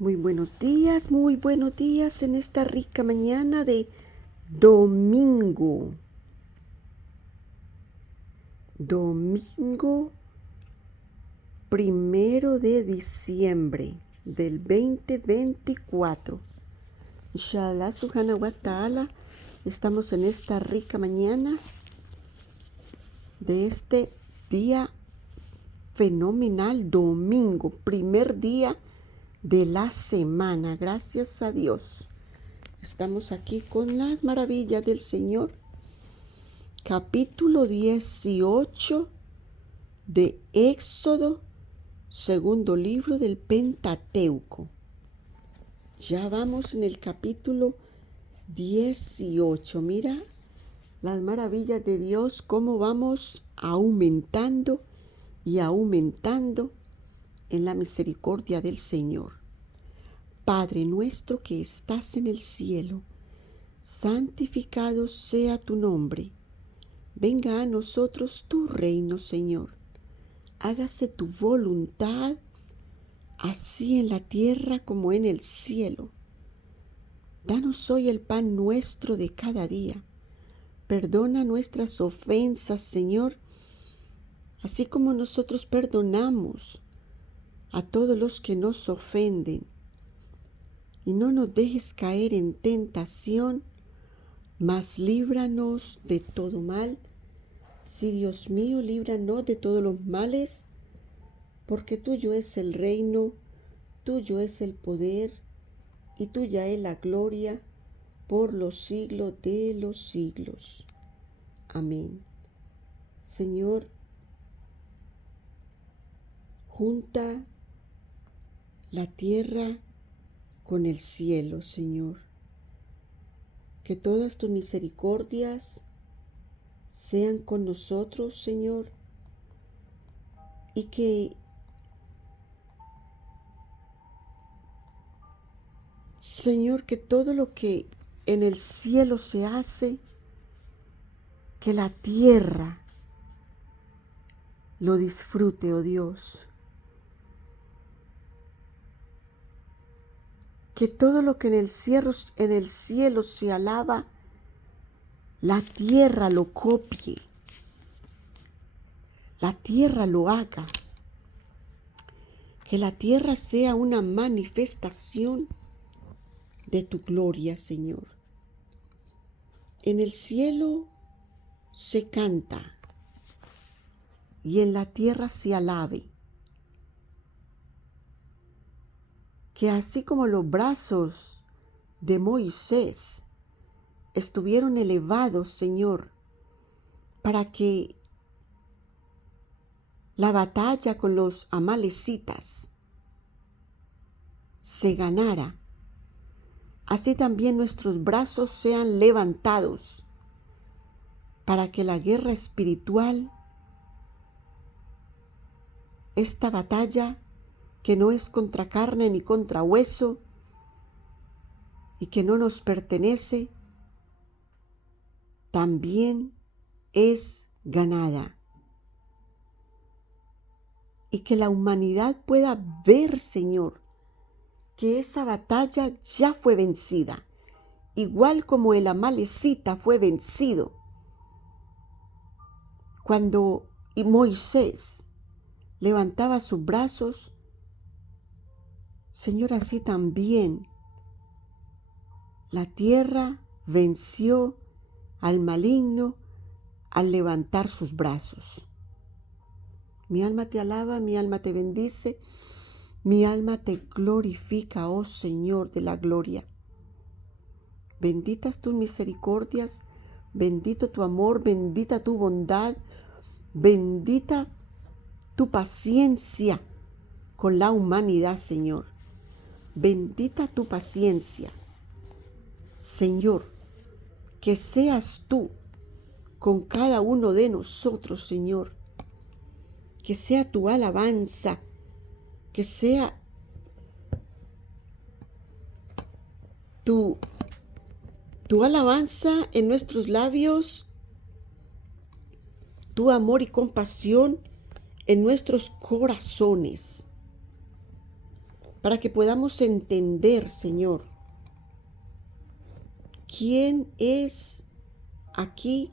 Muy buenos días en esta rica mañana de domingo. Domingo 1 de diciembre del 2024. Inshallah subhanahu wa ta'ala, estamos en esta rica mañana de este día fenomenal, domingo, primer día de la semana. Gracias a Dios. Estamos aquí con las maravillas del Señor. Capítulo 18 de Éxodo, segundo libro del Pentateuco. Ya vamos en el capítulo 18. Mira las maravillas de Dios, cómo vamos aumentando y aumentando en la misericordia del Señor. Padre nuestro que estás en el cielo, santificado sea tu nombre. Venga a nosotros tu reino, Señor. Hágase tu voluntad, así en la tierra como en el cielo. Danos hoy el pan nuestro de cada día. Perdona nuestras ofensas, Señor, así como nosotros perdonamos a todos los que nos ofenden. Y no nos dejes caer en tentación, mas líbranos de todo mal. Sí, Dios mío, líbranos de todos los males, porque tuyo es el reino, tuyo es el poder, y tuya es la gloria, por los siglos de los siglos. Amén. Señor, junta la tierra con el cielo, Señor. Que todas tus misericordias sean con nosotros, Señor, y que, Señor, que todo lo que en el cielo se hace, que la tierra lo disfrute, oh Dios. Que todo lo que en el cielo se alaba, la tierra lo copie, la tierra lo haga. Que la tierra sea una manifestación de tu gloria, Señor. En el cielo se canta y en la tierra se alabe. Que así como los brazos de Moisés estuvieron elevados, Señor, para que la batalla con los amalecitas se ganara, así también nuestros brazos sean levantados para que la guerra espiritual, esta batalla que no es contra carne ni contra hueso y que no nos pertenece, también es ganada. Y que la humanidad pueda ver, Señor, que esa batalla ya fue vencida, igual como el amalecita fue vencido cuando Moisés levantaba sus brazos. Señor, así también la tierra venció al maligno al levantar sus brazos. Mi alma te alaba, mi alma te bendice, mi alma te glorifica, oh Señor de la gloria. Benditas tus misericordias, bendito tu amor, bendita tu bondad, bendita tu paciencia con la humanidad, Señor. Bendita tu paciencia. Señor, que seas tú con cada uno de nosotros, Señor. Que sea tu alabanza, que sea tu alabanza en nuestros labios, tu amor y compasión en nuestros corazones, para que podamos entender, Señor, quién es aquí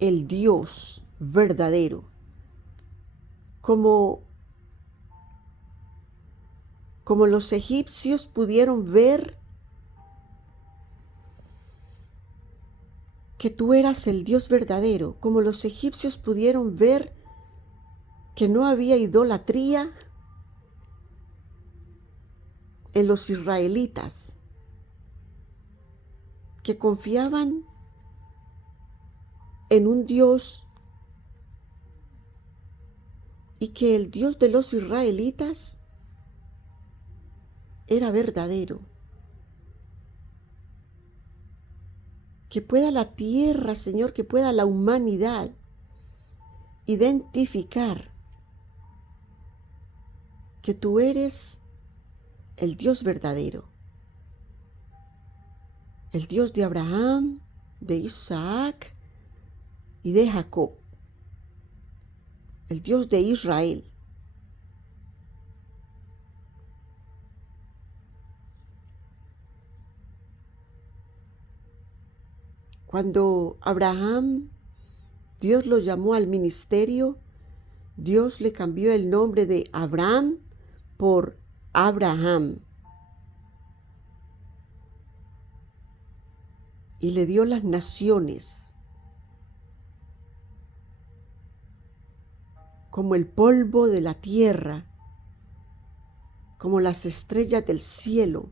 el Dios verdadero, como los egipcios pudieron ver que tú eras el Dios verdadero, como los egipcios pudieron ver que no había idolatría en los israelitas, que confiaban en un Dios y que el Dios de los israelitas era verdadero. Que pueda la tierra, Señor, que pueda la humanidad identificar que tú eres el Dios verdadero, el Dios de Abraham, de Isaac y de Jacob, el Dios de Israel. Cuando Abraham, Dios lo llamó al ministerio, Dios le cambió el nombre de Abraham por Abraham y le dio las naciones como el polvo de la tierra, como las estrellas del cielo,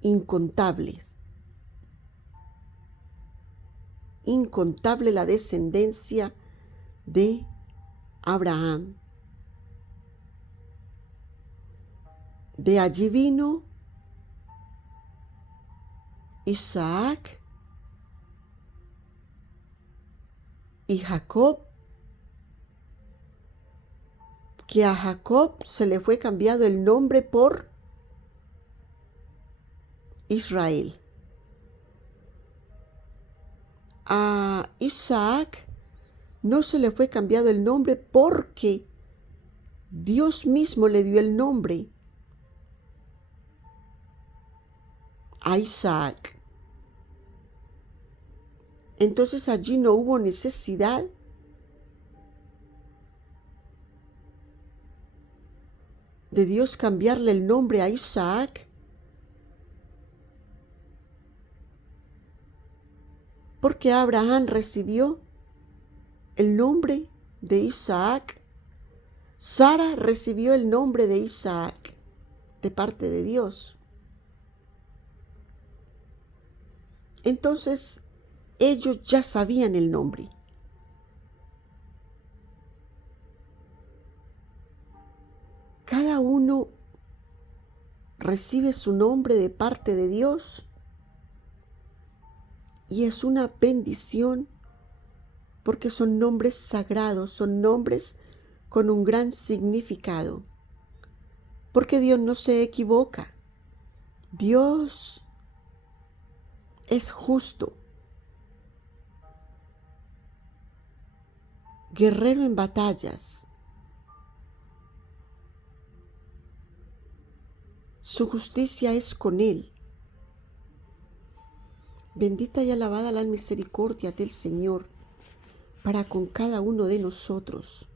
incontables. Incontable la descendencia de Abraham. De allí vino Isaac y Jacob, que a Jacob se le fue cambiado el nombre por Israel. A Isaac no se le fue cambiado el nombre porque Dios mismo le dio el nombre a Isaac. Entonces allí no hubo necesidad de Dios cambiarle el nombre a Isaac, porque Abraham recibió el nombre de Isaac. Sara recibió el nombre de Isaac de parte de Dios. Entonces, ellos ya sabían el nombre. Cada uno recibe su nombre de parte de Dios y es una bendición porque son nombres sagrados, son nombres con un gran significado. Porque Dios no se equivoca. Dios es justo, guerrero en batallas. Su justicia es con él. Bendita y alabada la misericordia del Señor para con cada uno de nosotros.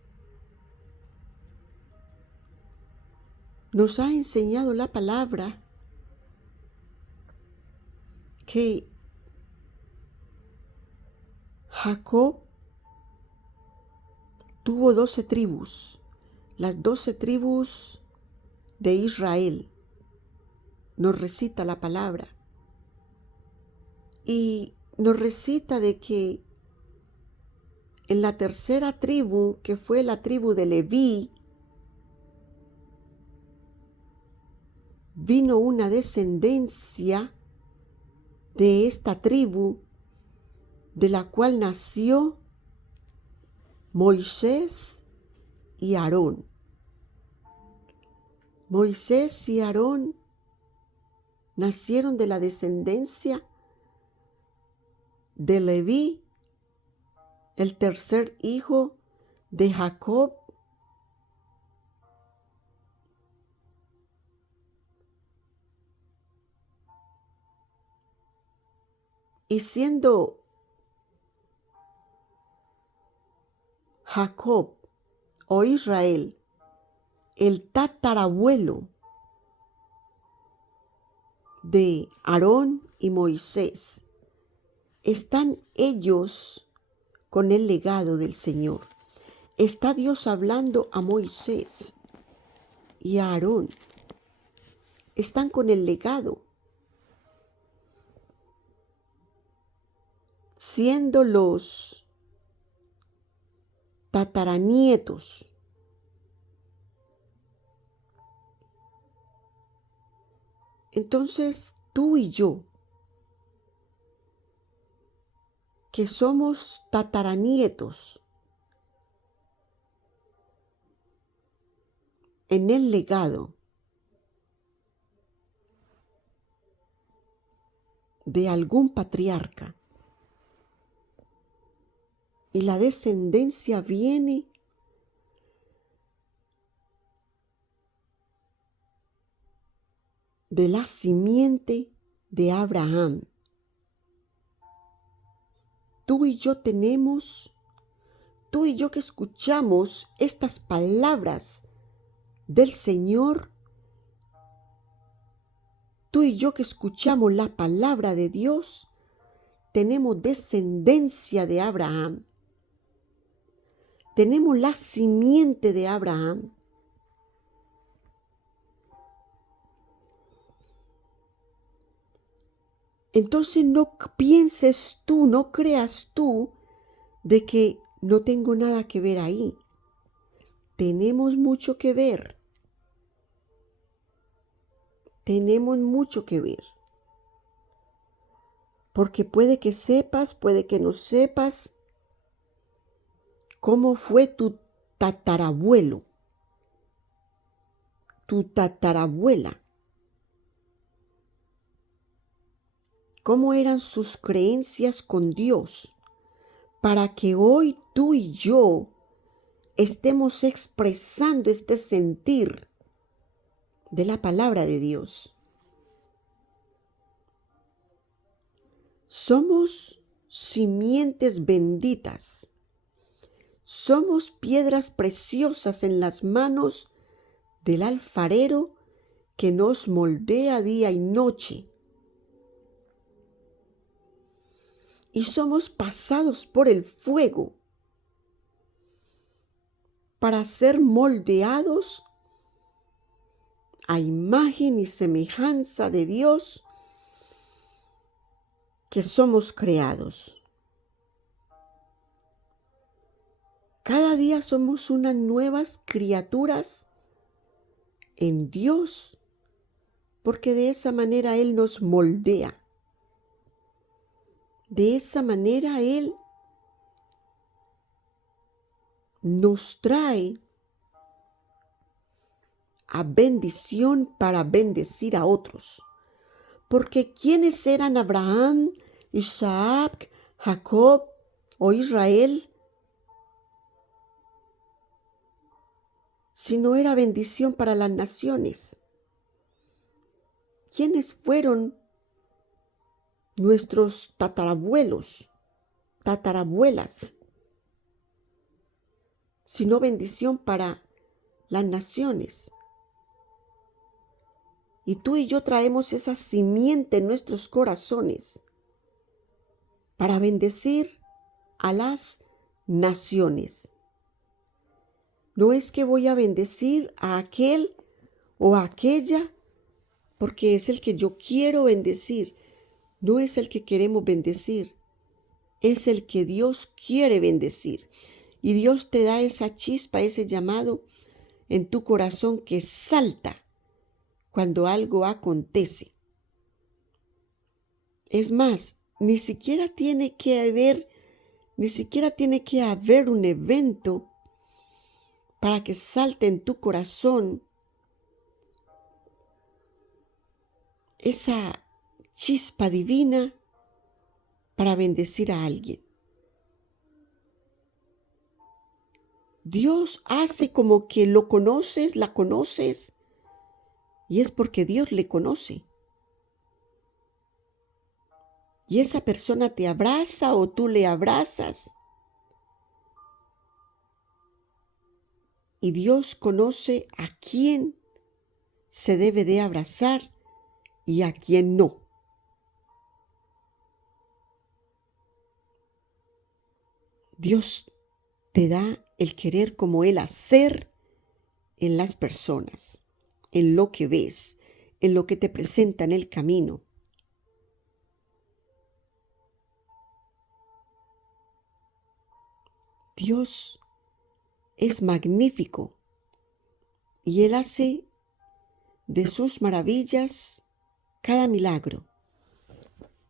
Nos ha enseñado la palabra que Jacob tuvo 12 tribus, las 12 tribus de Israel. Nos recita la palabra y nos recita de que en la tercera tribu, que fue la tribu de Leví, vino una descendencia de esta tribu, de la cual nació Moisés y Aarón. Moisés y Aarón nacieron de la descendencia de Leví, el tercer hijo de Jacob Y siendo Jacob o Israel el tatarabuelo de Aarón y Moisés, están ellos con el legado del Señor. Está Dios hablando a Moisés y a Aarón. Están con el legado, siendo los tataranietos. Entonces, tú y yo, que somos tataranietos, en el legado de algún patriarca, y la descendencia viene de la simiente de Abraham. Tú y yo que escuchamos estas palabras del Señor, tú y yo que escuchamos la palabra de Dios, tenemos descendencia de Abraham. Tenemos la simiente de Abraham. Entonces no pienses tú, no creas tú de que no tengo nada que ver ahí. Tenemos mucho que ver. Tenemos mucho que ver. Porque puede que sepas, puede que no sepas cómo fue tu tatarabuelo, tu tatarabuela. Cómo eran sus creencias con Dios, para que hoy tú y yo estemos expresando este sentir de la palabra de Dios. Somos simientes benditas. Somos piedras preciosas en las manos del alfarero que nos moldea día y noche. Y somos pasados por el fuego para ser moldeados a imagen y semejanza de Dios que somos creados. Cada día somos unas nuevas criaturas en Dios, porque de esa manera Él nos moldea. De esa manera Él nos trae a bendición para bendecir a otros. Porque ¿quiénes eran Abraham, Isaac, Jacob o Israel? Si no era bendición para las naciones. ¿Quiénes fueron nuestros tatarabuelos, tatarabuelas? Sino bendición para las naciones. Y tú y yo traemos esa simiente en nuestros corazones para bendecir a las naciones. No es que voy a bendecir a aquel o a aquella porque es el que yo quiero bendecir. No es el que queremos bendecir, es el que Dios quiere bendecir. Y Dios te da esa chispa, ese llamado en tu corazón que salta cuando algo acontece. Es más, ni siquiera tiene que haber un evento para que salte en tu corazón esa chispa divina para bendecir a alguien. Dios hace como que lo conoces, la conoces, y es porque Dios le conoce. y esa persona te abraza o tú le abrazas. Y Dios conoce a quién se debe de abrazar y a quién no. Dios te da el querer como el hacer en las personas, en lo que ves, en lo que te presenta en el camino. Dios es magnífico y Él hace de sus maravillas cada milagro,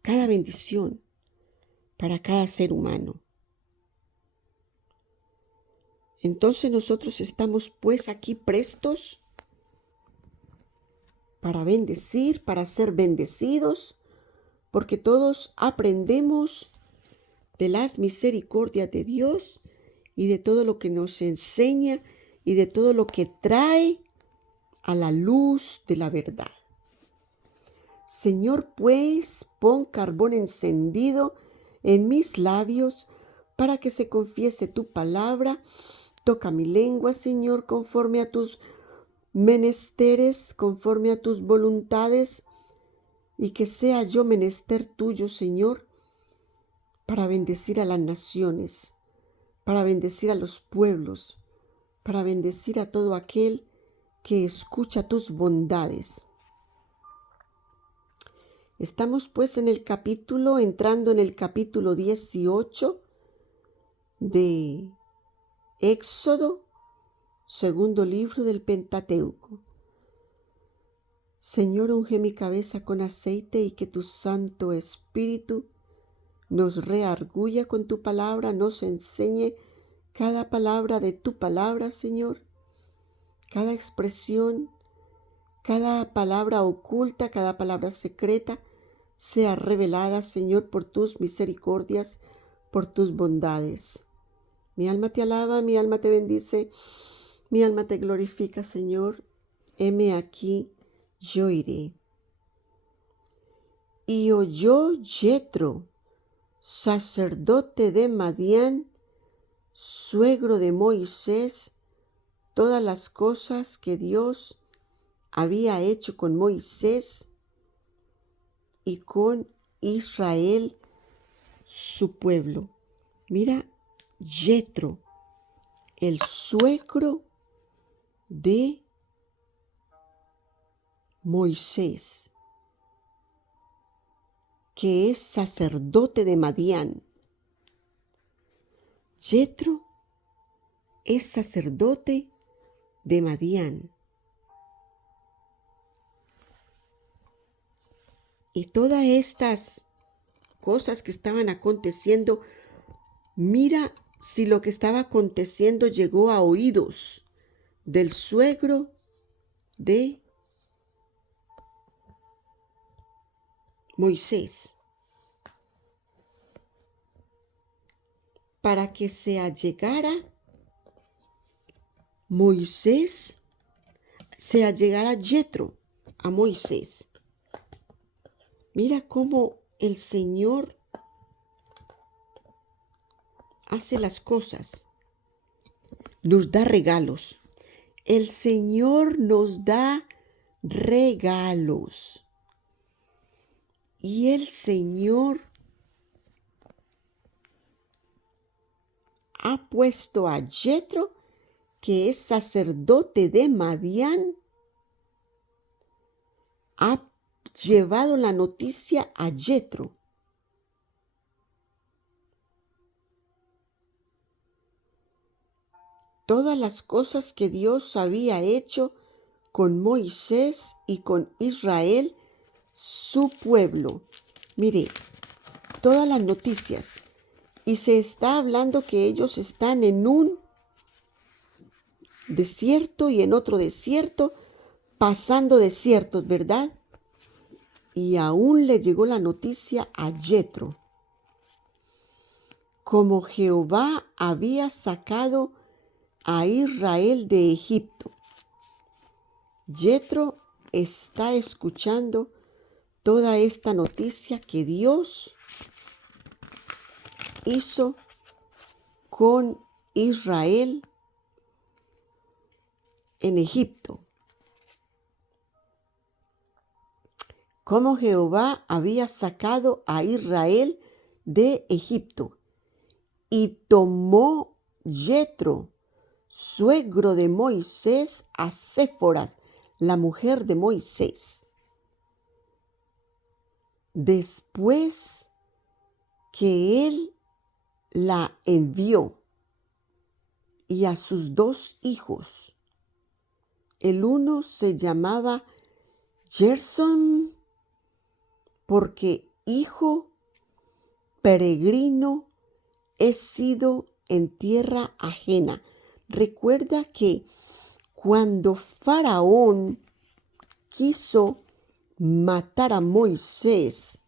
cada bendición para cada ser humano. Entonces nosotros estamos pues aquí prestos para bendecir, para ser bendecidos, porque todos aprendemos de las misericordias de Dios y de todo lo que nos enseña y de todo lo que trae a la luz de la verdad. Señor, pues, pon carbón encendido en mis labios para que se confiese tu palabra. Toca mi lengua, Señor, conforme a tus menesteres, conforme a tus voluntades, y que sea yo menester tuyo, Señor, para bendecir a las naciones, para bendecir a los pueblos, para bendecir a todo aquel que escucha tus bondades. Estamos pues entrando en el capítulo 18 de Éxodo, segundo libro del Pentateuco. Señor, unge mi cabeza con aceite y que tu Santo Espíritu nos reargulla con tu palabra, nos enseñe cada palabra de tu palabra, Señor, cada expresión, cada palabra oculta, cada palabra secreta, sea revelada, Señor, por tus misericordias, por tus bondades. Mi alma te alaba, mi alma te bendice, mi alma te glorifica, Señor. Heme aquí, yo iré. Y oyó Yetro, sacerdote de Madián, suegro de Moisés, todas las cosas que Dios había hecho con Moisés y con Israel, su pueblo. Mira, Yetro, el suegro de Moisés, que es sacerdote de Madián. Yetro es sacerdote de Madián. Y todas estas cosas que estaban aconteciendo, mira si lo que estaba aconteciendo llegó a oídos del suegro de Moisés, para que se allegara Yetro a Moisés. Mira cómo el Señor hace las cosas. Nos da regalos. El Señor nos da regalos. Y el Señor ha puesto a Yetro, que es sacerdote de Madián, ha llevado la noticia a Yetro. Todas las cosas que Dios había hecho con Moisés y con Israel, su pueblo. Mire, todas las noticias. Y se está hablando que ellos están en un desierto y en otro desierto, pasando desiertos, ¿verdad? Y aún le llegó la noticia a Yetro, como Jehová había sacado a Israel de Egipto. Yetro está escuchando toda esta noticia que Dios hizo con Israel en Egipto. Cómo Jehová había sacado a Israel de Egipto. Y tomó Yetro, suegro de Moisés, a Séforas, la mujer de Moisés. Después que él la envió, y a sus 2 hijos. El uno se llamaba Gerson, porque hijo peregrino he sido en tierra ajena. Recuerda que cuando Faraón quiso matar a Moisés,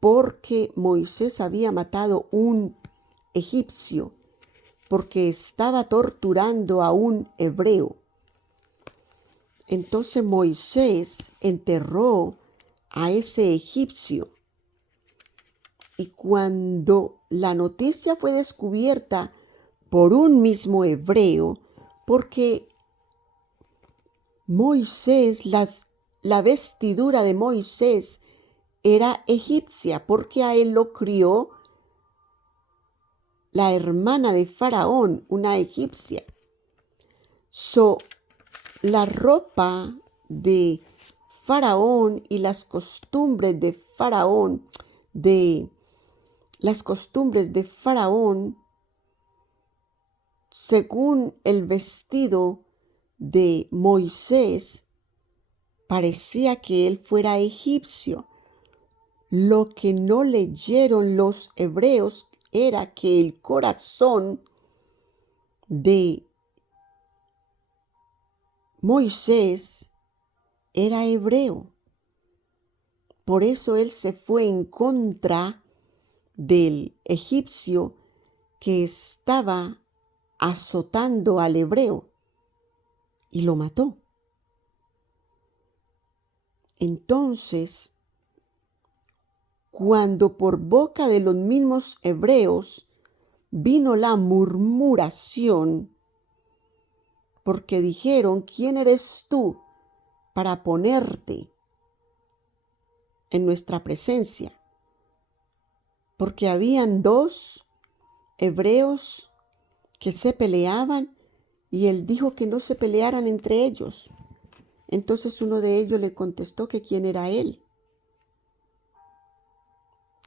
porque Moisés había matado un egipcio, porque estaba torturando a un hebreo. Entonces Moisés enterró a ese egipcio. Y cuando la noticia fue descubierta por un mismo hebreo, porque Moisés, la vestidura de Moisés era egipcia, porque a él lo crió la hermana de Faraón, una egipcia. La ropa de Faraón y las costumbres de Faraón, según el vestido de Moisés, parecía que él fuera egipcio. Lo que no leyeron los hebreos era que el corazón de Moisés era hebreo. Por eso él se fue en contra del egipcio que estaba azotando al hebreo y lo mató. Entonces, cuando por boca de los mismos hebreos vino la murmuración, porque dijeron, ¿quién eres tú para ponerte en nuestra presencia? Porque habían 2 hebreos que se peleaban y él dijo que no se pelearan entre ellos. Entonces uno de ellos le contestó que quién era él,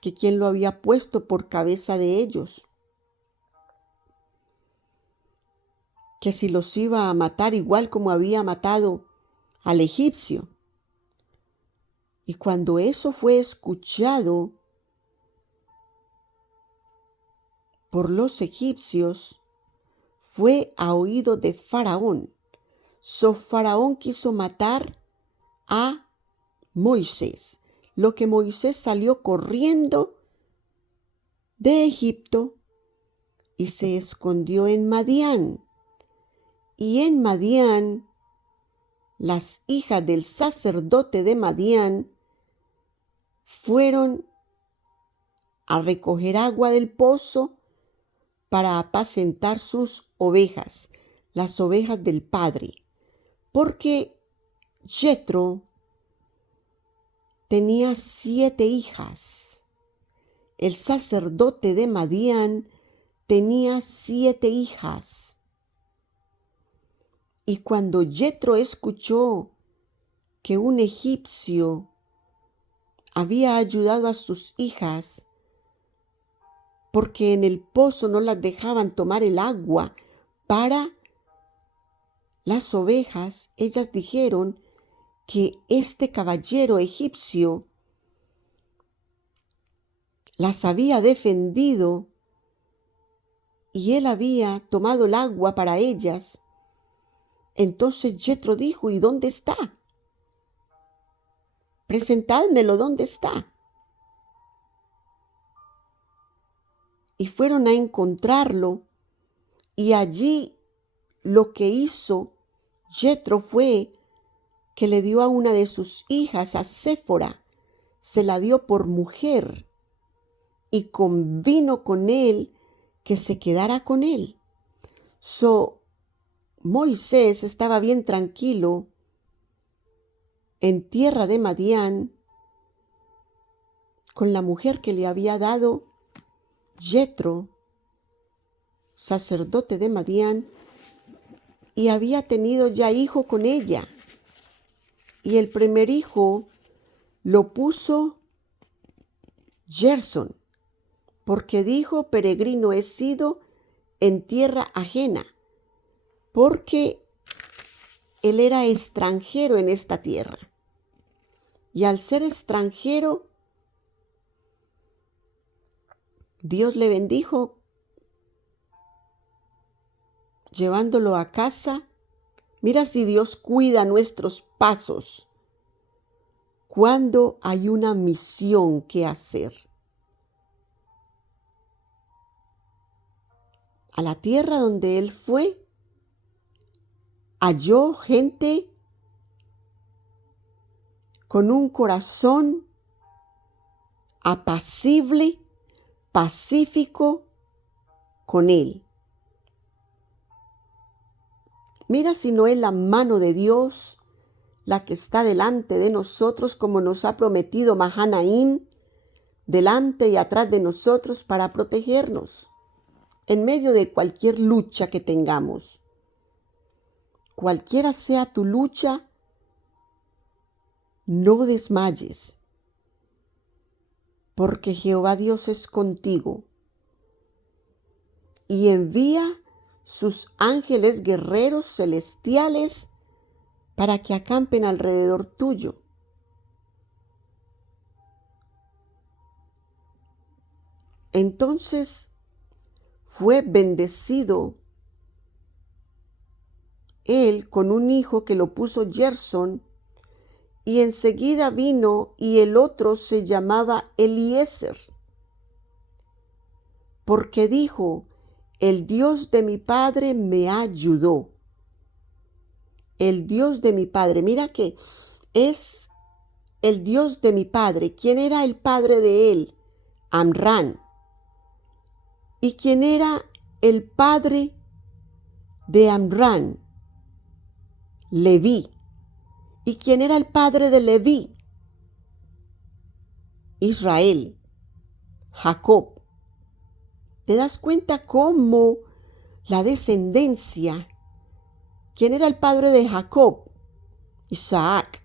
que quién lo había puesto por cabeza de ellos, que si los iba a matar igual como había matado al egipcio. Y cuando eso fue escuchado por los egipcios, fue a oído de Faraón. Faraón quiso matar a Moisés, lo que Moisés salió corriendo de Egipto y se escondió en Madián. Y en Madián, las hijas del sacerdote de Madián fueron a recoger agua del pozo para apacentar sus ovejas, las ovejas del padre, porque Yetro tenía 7 hijas. El sacerdote de Madián tenía 7 hijas. Y cuando Yetro escuchó que un egipcio había ayudado a sus hijas, porque en el pozo no las dejaban tomar el agua para las ovejas, ellas dijeron que este caballero egipcio las había defendido y él había tomado el agua para ellas. Entonces Yetro dijo, ¿y dónde está? Presentádmelo, ¿dónde está? Y fueron a encontrarlo, y allí lo que hizo Yetro fue que le dio a una de sus hijas, a Séfora, se la dio por mujer, y convino con él que se quedara con él. Moisés estaba bien tranquilo en tierra de Madián con la mujer que le había dado Yetro, sacerdote de Madián, y había tenido ya hijo con ella. Y el primer hijo lo puso Gerson, porque dijo: peregrino he sido en tierra ajena, porque él era extranjero en esta tierra. Y al ser extranjero, Dios le bendijo llevándolo a casa. Mira si Dios cuida nuestros pasos cuando hay una misión que hacer. A la tierra donde él fue, halló gente con un corazón apacible, pacífico con él. Mira si no es la mano de Dios la que está delante de nosotros, como nos ha prometido Mahanaim, delante y atrás de nosotros para protegernos en medio de cualquier lucha que tengamos. Cualquiera sea tu lucha, no desmayes, porque Jehová Dios es contigo y envía sus ángeles guerreros celestiales para que acampen alrededor tuyo. Entonces fue bendecido él con un hijo que lo puso Gerson, y enseguida vino, y el otro se llamaba Eliezer, porque dijo: el Dios de mi padre me ayudó. El Dios de mi padre, mira que es el Dios de mi padre. ¿Quién era el padre de él? Amram. ¿Y quién era el padre de Amram? Leví. ¿Y quién era el padre de Leví? Israel, Jacob. ¿Te das cuenta cómo la descendencia? ¿Quién era el padre de Jacob? Isaac.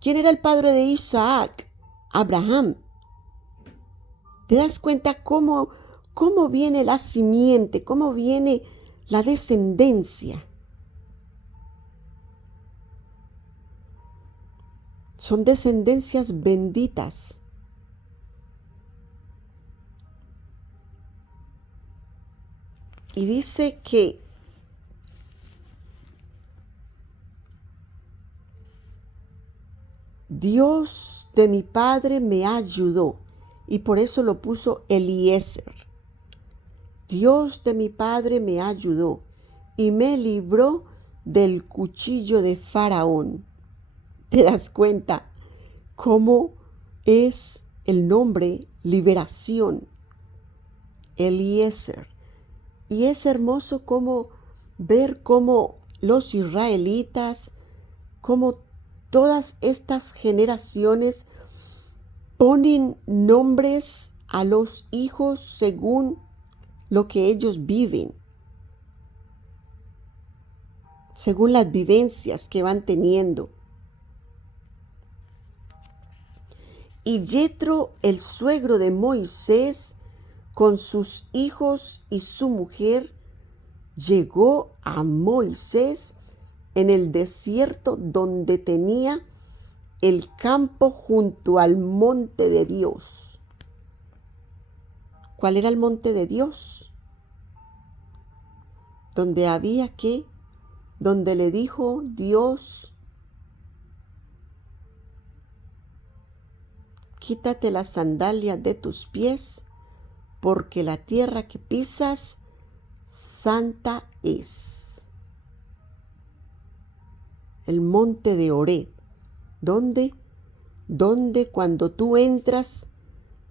¿Quién era el padre de Isaac? Abraham. ¿Te das cuenta cómo viene la simiente, cómo viene la descendencia? Son descendencias benditas. Y dice que Dios de mi padre me ayudó, y por eso lo puso Eliezer. Dios de mi padre me ayudó y me libró del cuchillo de Faraón. ¿Te das cuenta cómo es el nombre liberación? Eliezer. Y es hermoso ver cómo los israelitas, cómo todas estas generaciones ponen nombres a los hijos según lo que ellos viven, según las vivencias que van teniendo. Y Yetro, el suegro de Moisés, con sus hijos y su mujer, llegó a Moisés en el desierto donde tenía el campo junto al monte de Dios. ¿Cuál era el monte de Dios? Donde le dijo Dios: quítate las sandalias de tus pies, porque la tierra que pisas santa es. El monte de Oreb, donde cuando tú entras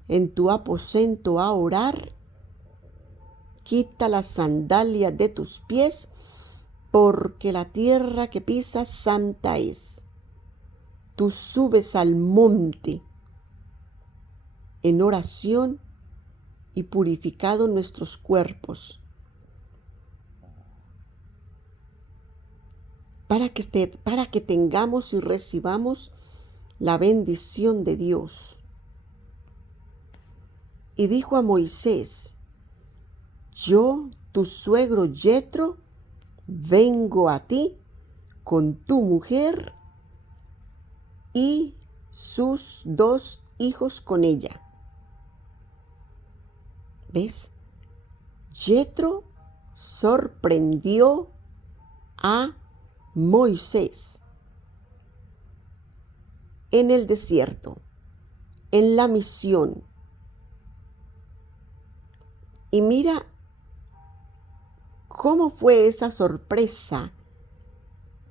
en tu aposento a orar, quita las sandalias de tus pies, porque la tierra que pisas santa es. Tú subes al monte en oración y purificado nuestros cuerpos, para que tengamos y recibamos la bendición de Dios. Y dijo a Moisés: yo, tu suegro Yetro, vengo a ti con tu mujer y sus 2 hijos con ella. ¿Ves? Yetro sorprendió a Moisés en el desierto, en la misión. Y mira cómo fue esa sorpresa,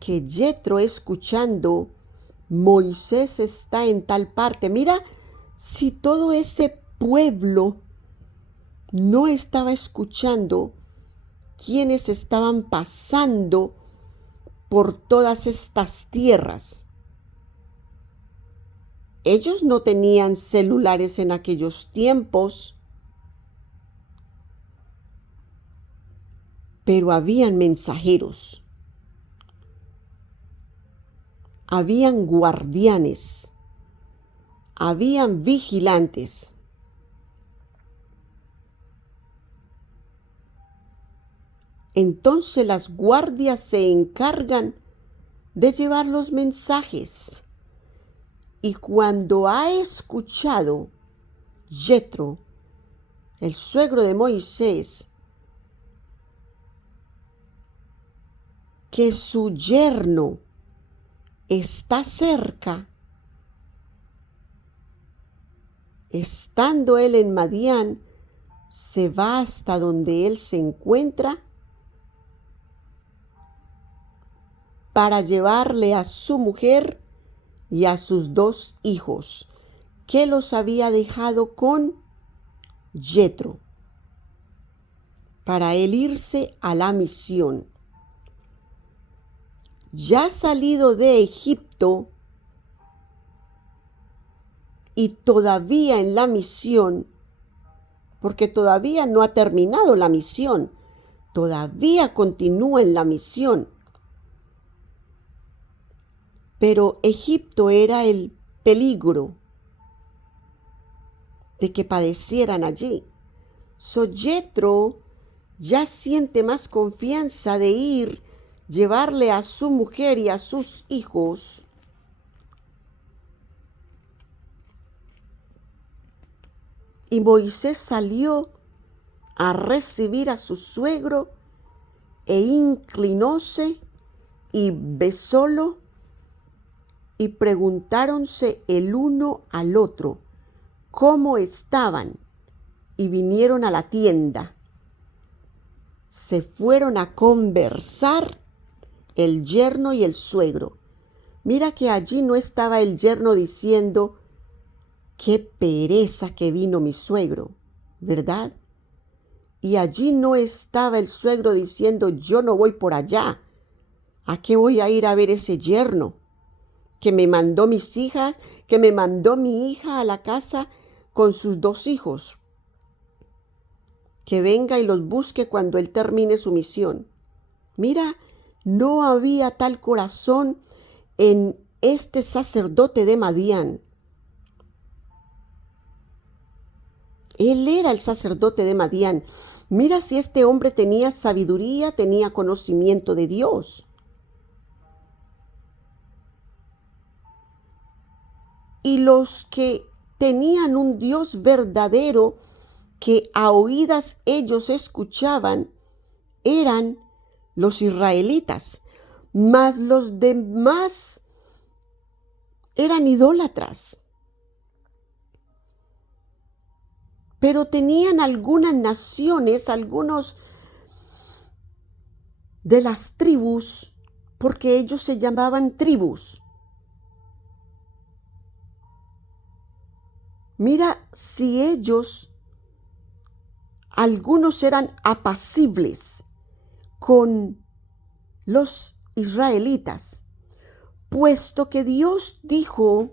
que Yetro, escuchando, Moisés está en tal parte. Mira, si todo ese pueblo no estaba escuchando, quienes estaban pasando por todas estas tierras. Ellos no tenían celulares en aquellos tiempos, pero habían mensajeros, habían guardianes, habían vigilantes. Entonces las guardias se encargan de llevar los mensajes. Y cuando ha escuchado Yetro, el suegro de Moisés, que su yerno está cerca, estando él en Madián, se va hasta donde él se encuentra para llevarle a su mujer y a sus 2 hijos, que los había dejado con Yetro, para él irse a la misión. Ya salido de Egipto y todavía en la misión, porque todavía no ha terminado la misión, todavía continúa en la misión. Pero Egipto era el peligro de que padecieran allí. Yetro ya siente más confianza de ir, llevarle a su mujer y a sus hijos y Moisés salió a recibir a su suegro e inclinóse y besólo, y preguntáronse el uno al otro cómo estaban, y vinieron a la tienda. Se fueron a conversar el yerno y el suegro. Mira que allí no estaba el yerno diciendo: qué pereza que vino mi suegro, ¿verdad? Y allí no estaba el suegro diciendo: yo no voy por allá. ¿A qué voy a ir a ver ese yerno que me mandó mis hijas, que me mandó mi hija a la casa con sus 2 hijos? Que venga y los busque cuando él termine su misión. Mira, no había tal corazón en este sacerdote de Madián. Él era el sacerdote de Madián. Mira si este hombre tenía sabiduría, tenía conocimiento de Dios. Y los que tenían un Dios verdadero, que a oídas ellos escuchaban, eran los israelitas, mas los demás eran idólatras. Pero tenían algunas naciones, algunos de las tribus, porque ellos se llamaban tribus. Mira si ellos, algunos eran apacibles con los israelitas, puesto que Dios dijo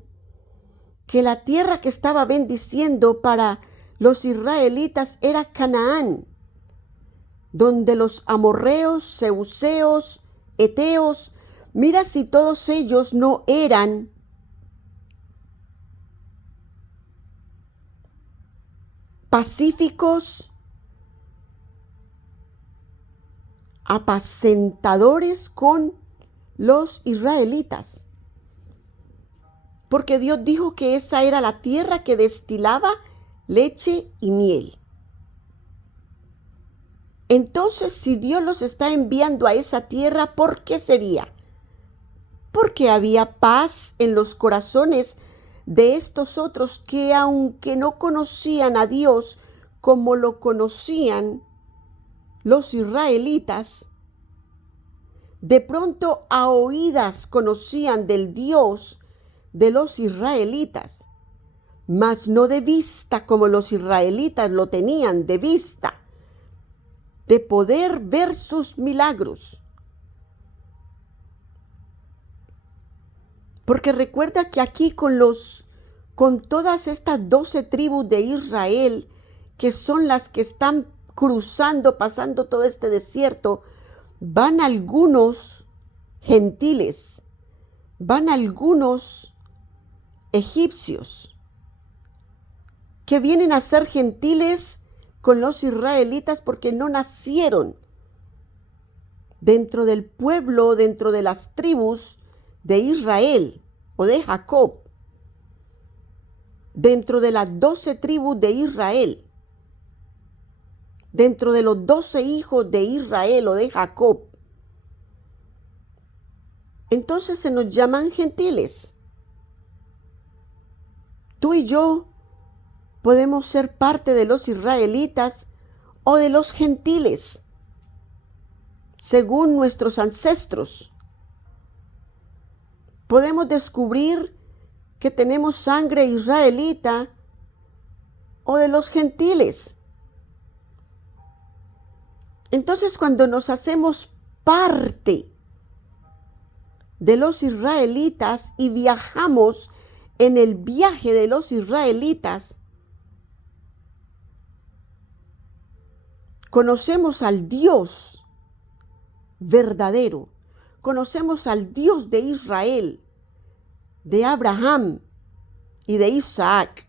que la tierra que estaba bendiciendo para los israelitas era Canaán, donde los amorreos, zeuseos, eteos, mira si todos ellos no eran pacíficos, apacentadores con los israelitas. Porque Dios dijo que esa era la tierra que destilaba leche y miel. Entonces, si Dios los está enviando a esa tierra, ¿por qué sería? Porque había paz en los corazones de estos otros que, aunque no conocían a Dios como lo conocían los israelitas, de pronto a oídas conocían del Dios de los israelitas, mas no de vista como los israelitas lo tenían de vista, de poder ver sus milagros. Porque recuerda que aquí con todas estas 12 tribus de Israel, que son las que están cruzando, pasando todo este desierto, van algunos gentiles, van algunos egipcios, que vienen a ser gentiles con los israelitas porque no nacieron dentro del pueblo, dentro de las tribus de Israel o de Jacob, dentro de las 12 tribus de Israel, dentro de los 12 hijos de Israel o de Jacob. Entonces se nos llaman gentiles. Tú y yo podemos ser parte de los israelitas o de los gentiles, según nuestros ancestros. Podemos descubrir que tenemos sangre israelita o de los gentiles. Entonces, cuando nos hacemos parte de los israelitas y viajamos en el viaje de los israelitas, conocemos al Dios verdadero, conocemos al Dios de Israel, de Abraham y de Isaac,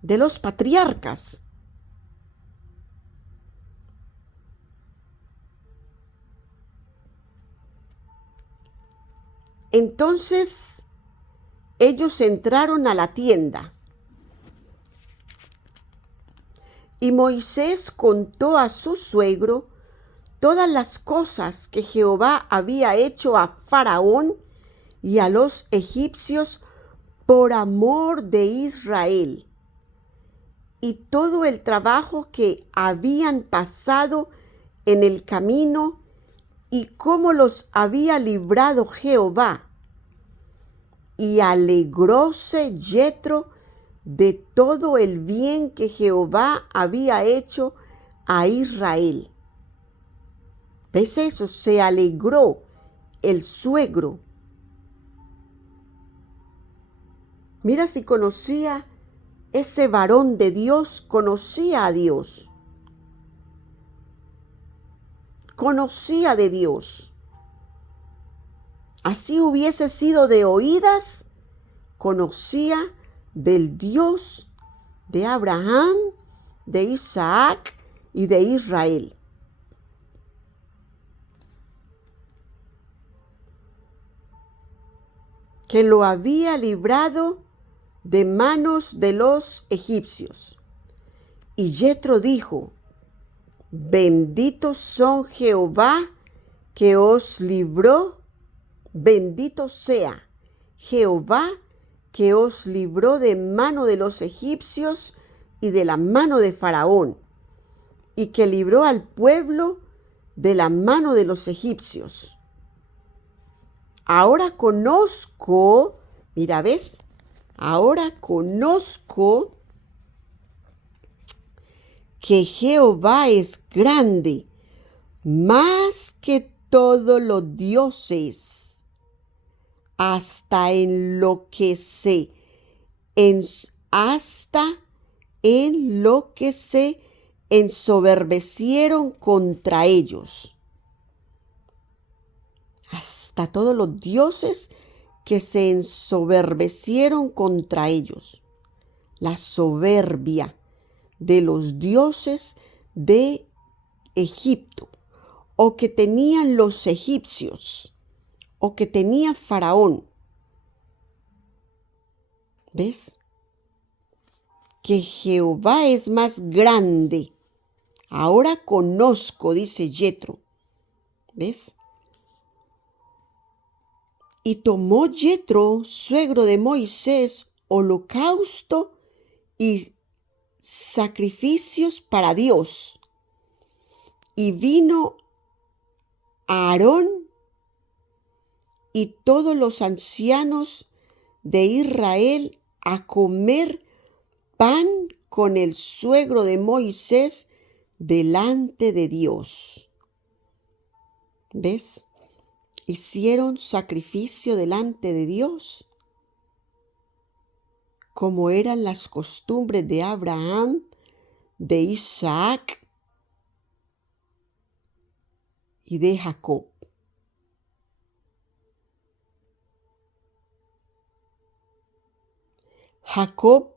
de los patriarcas. Entonces ellos entraron a la tienda y Moisés contó a su suegro todas las cosas que Jehová había hecho a Faraón y a los egipcios por amor de Israel, y todo el trabajo que habían pasado en el camino y cómo los había librado Jehová. Y alegróse Yetro de todo el bien que Jehová había hecho a Israel. ¿Ves eso? Se alegró el suegro. Mira si conocía ese varón de Dios, conocía a Dios. Conocía de Dios. Así hubiese sido de oídas, conocía del Dios de Abraham, de Isaac y de Israel. Que lo había librado de manos de los egipcios. Y Yetro dijo: bendito son Jehová que os libró, bendito sea Jehová que os libró de mano de los egipcios y de la mano de Faraón, y que libró al pueblo de la mano de los egipcios. Ahora conozco, mira, ¿ves? ahora conozco que Jehová es grande, más que todos los dioses, hasta en lo que se ensoberbecieron contra ellos. Hasta todos los dioses que se ensoberbecieron contra ellos. La soberbia de los dioses de Egipto, o que tenían los egipcios, o que tenía Faraón. ¿Ves? Que Jehová es más grande. Ahora conozco, dice Yetro. ¿Ves? Y tomó Yetro, suegro de Moisés, holocausto y sacrificios para Dios. Y vino Aarón y todos los ancianos de Israel a comer pan con el suegro de Moisés delante de Dios. ¿Ves? Hicieron sacrificio delante de Dios, como eran las costumbres de Abraham, de Isaac y de Jacob. Jacob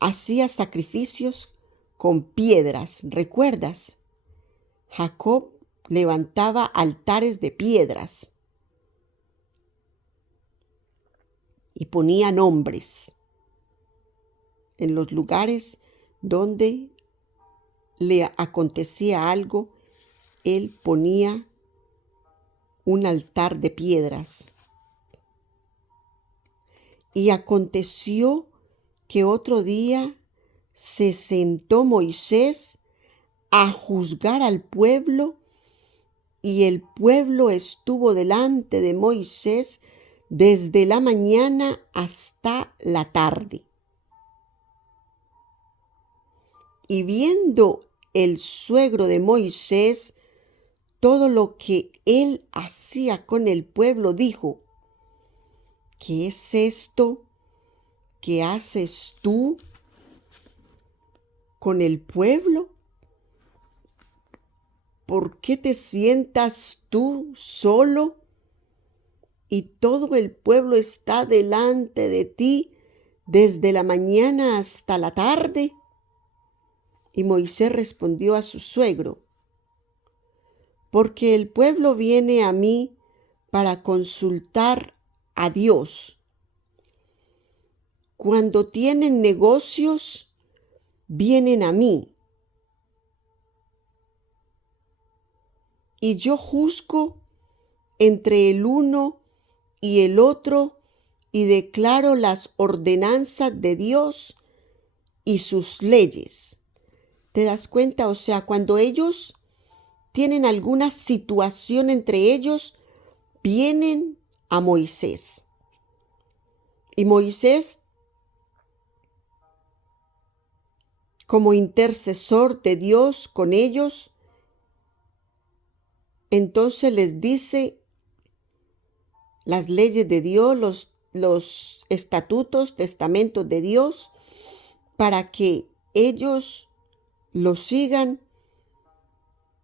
hacía sacrificios con piedras, ¿recuerdas? Jacob levantaba altares de piedras y ponía nombres en los lugares donde le acontecía algo. Él ponía un altar de piedras. Y aconteció que otro día se sentó Moisés a juzgar al pueblo, y el pueblo estuvo delante de Moisés desde la mañana hasta la tarde. Y viendo el suegro de Moisés todo lo que él hacía con el pueblo, dijo: ¿qué es esto que haces tú con el pueblo? ¿Por qué te sientas tú solo y todo el pueblo está delante de ti desde la mañana hasta la tarde? Y Moisés respondió a su suegro: porque el pueblo viene a mí para consultar a Dios. Cuando tienen negocios, vienen a mí. Y yo juzgo entre el uno y el otro y declaro las ordenanzas de Dios y sus leyes. ¿Te das cuenta? O sea, cuando ellos tienen alguna situación entre ellos, vienen a Moisés. Y Moisés, como intercesor de Dios con ellos, entonces les dice las leyes de Dios, los estatutos, testamentos de Dios, para que ellos lo sigan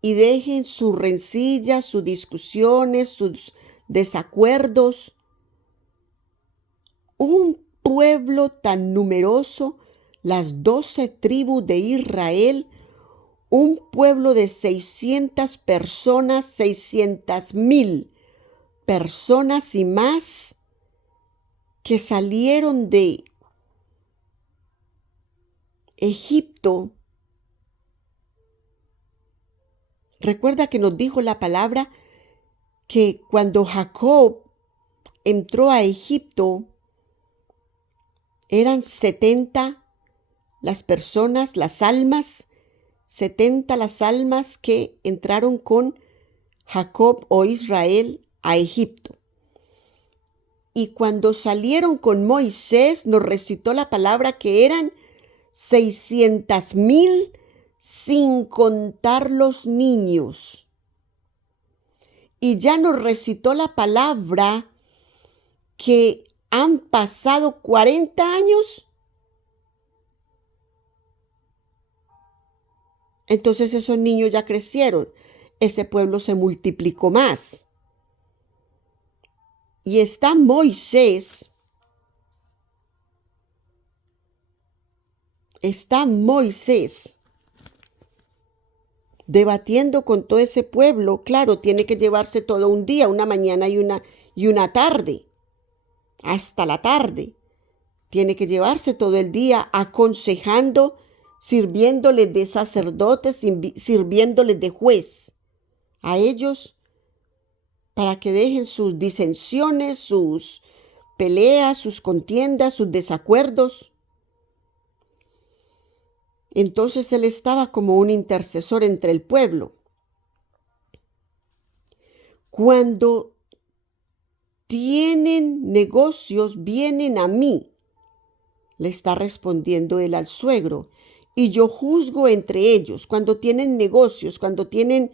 y dejen sus rencillas, sus discusiones, sus desacuerdos. Un pueblo tan numeroso, las 12 tribus de Israel, un pueblo de 600 personas, 600,000 personas y más, que salieron de Egipto. Recuerda que nos dijo la palabra que cuando Jacob entró a Egipto, eran 70 las personas, las almas, 70 las almas que entraron con Jacob o Israel a Egipto. Y cuando salieron con Moisés, nos recitó la palabra que eran 600,000 sin contar los niños. Y ya nos recitó la palabra que han pasado 40 años. Entonces esos niños ya crecieron. Ese pueblo se multiplicó más. Y está Moisés debatiendo con todo ese pueblo. Claro, tiene que llevarse todo un día, una mañana y una tarde, hasta la tarde. Tiene que llevarse todo el día aconsejando, sirviéndoles de sacerdotes, sirviéndoles de juez a ellos para que dejen sus disensiones, sus peleas, sus contiendas, sus desacuerdos. Entonces él estaba como un intercesor entre el pueblo. Cuando tienen negocios, vienen a mí, le está respondiendo él al suegro, y yo juzgo entre ellos. Cuando tienen negocios, cuando tienen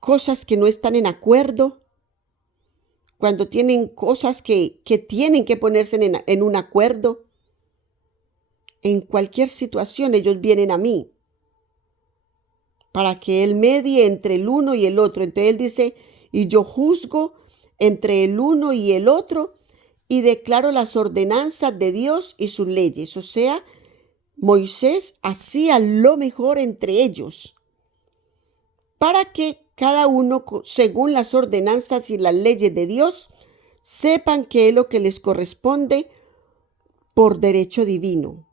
cosas que no están en acuerdo, cuando tienen cosas que tienen que ponerse en un acuerdo, en cualquier situación ellos vienen a mí para que él medie entre el uno y el otro. Entonces él dice, y yo juzgo entre el uno y el otro y declaro las ordenanzas de Dios y sus leyes. O sea, Moisés hacía lo mejor entre ellos para que cada uno, según las ordenanzas y las leyes de Dios, sepan qué es lo que les corresponde por derecho divino.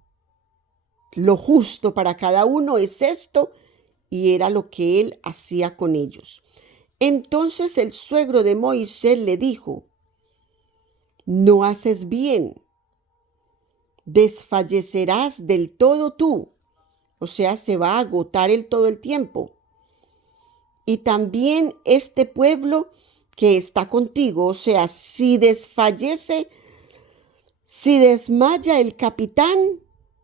Lo justo para cada uno es esto, y era lo que él hacía con ellos. Entonces el suegro de Moisés le dijo, no haces bien, desfallecerás del todo tú, o sea, se va a agotar todo el tiempo. Y también este pueblo que está contigo, o sea, si desmaya el capitán,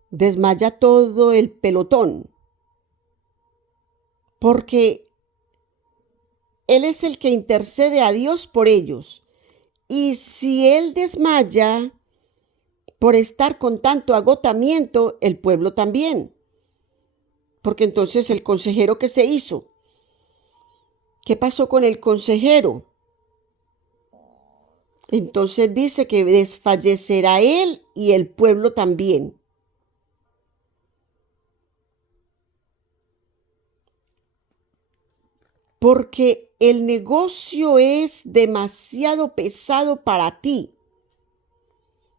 desmaya todo el pelotón, porque él es el que intercede a Dios por ellos. Y si él desmaya por estar con tanto agotamiento, el pueblo también. Porque entonces el consejero, ¿qué se hizo? ¿Qué pasó con el consejero? Entonces dice que desfallecerá él y el pueblo también. Porque el negocio es demasiado pesado para ti.